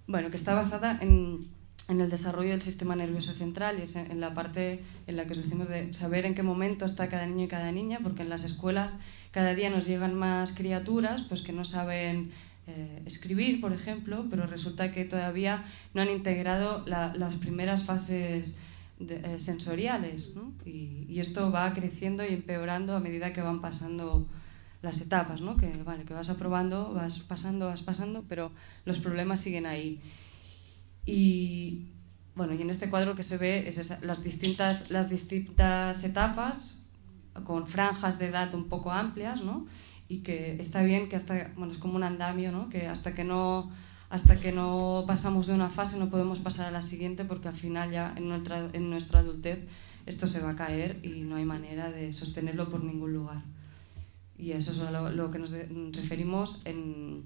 Bueno, que está basada en el desarrollo del sistema nervioso central y es en la parte en la que os decimos de saber en qué momento está cada niño y cada niña, porque en las escuelas cada día nos llegan más criaturas pues que no saben escribir, por ejemplo, pero resulta que todavía no han integrado las primeras fases sensoriales, ¿no? Y esto va creciendo y empeorando a medida que van pasando las etapas, ¿no? Que vas aprobando, vas pasando, pero los problemas siguen ahí. Y bueno, y en este cuadro que se ve es las distintas etapas con franjas de edad un poco amplias, ¿no? Y que está bien que es como un andamio, ¿no? Que hasta que no pasamos de una fase no podemos pasar a la siguiente, porque al final ya en nuestra adultez esto se va a caer y no hay manera de sostenerlo por ningún lugar. Y eso es lo que nos referimos en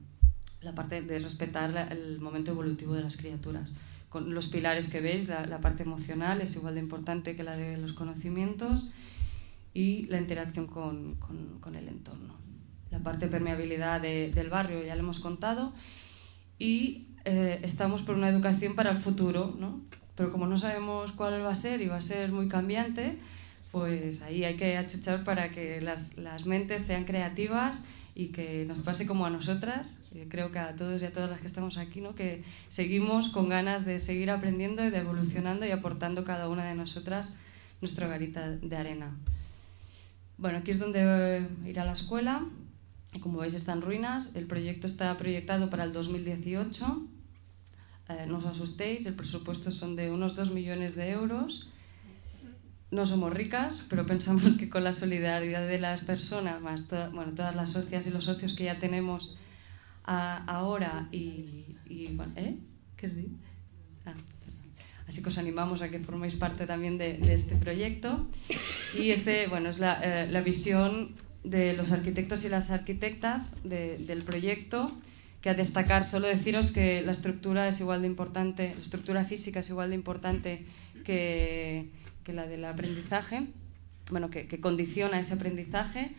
la parte de respetar el momento evolutivo de las criaturas. Con los pilares que veis, la parte emocional es igual de importante que la de los conocimientos y la interacción con el entorno. La parte de permeabilidad del barrio ya lo hemos contado y estamos por una educación para el futuro, ¿no? Pero como no sabemos cuál va a ser y va a ser muy cambiante, pues ahí hay que achuchar para que las mentes sean creativas y que nos pase como a nosotras, creo que a todos y a todas las que estamos aquí, ¿no? Que seguimos con ganas de seguir aprendiendo y de evolucionando y aportando cada una de nosotras nuestra garita de arena. Bueno, aquí es donde irá la escuela. Y como veis está en ruinas. El proyecto está proyectado para el 2018. No os asustéis, el presupuesto son de unos 2 millones de euros. No somos ricas, pero pensamos que con la solidaridad de las personas, más todas las socias y los socios que ya tenemos ahora bueno, ¿qué os digo? Así que os animamos a que forméis parte también de este proyecto. Y es la visión de los arquitectos y las arquitectas del proyecto, que a destacar solo deciros que la estructura es igual de importante, la estructura física es igual de importante que la del aprendizaje, bueno, que condiciona ese aprendizaje.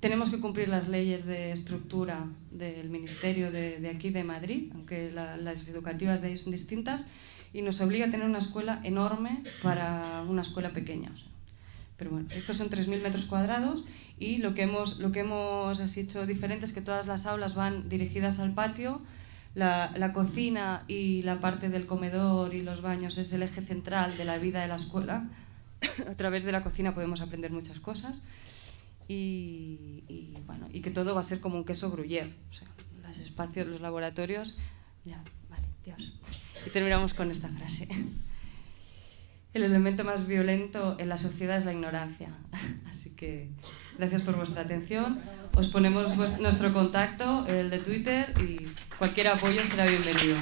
Tenemos que cumplir las leyes de estructura del Ministerio de aquí de Madrid, aunque las educativas de ahí son distintas, y nos obliga a tener una escuela enorme para una escuela pequeña. Pero bueno, estos son 3.000 metros cuadrados y lo que hemos hecho diferente es que todas las aulas van dirigidas al patio. La cocina y la parte del comedor y los baños es el eje central de la vida de la escuela. A través de la cocina podemos aprender muchas cosas y que todo va a ser como un queso gruyère. O sea, los espacios, los laboratorios... Ya, vale, Dios. Y terminamos con esta frase. El elemento más violento en la sociedad es la ignorancia. Así que gracias por vuestra atención. Os ponemos nuestro contacto, el de Twitter, y cualquier apoyo será bienvenido.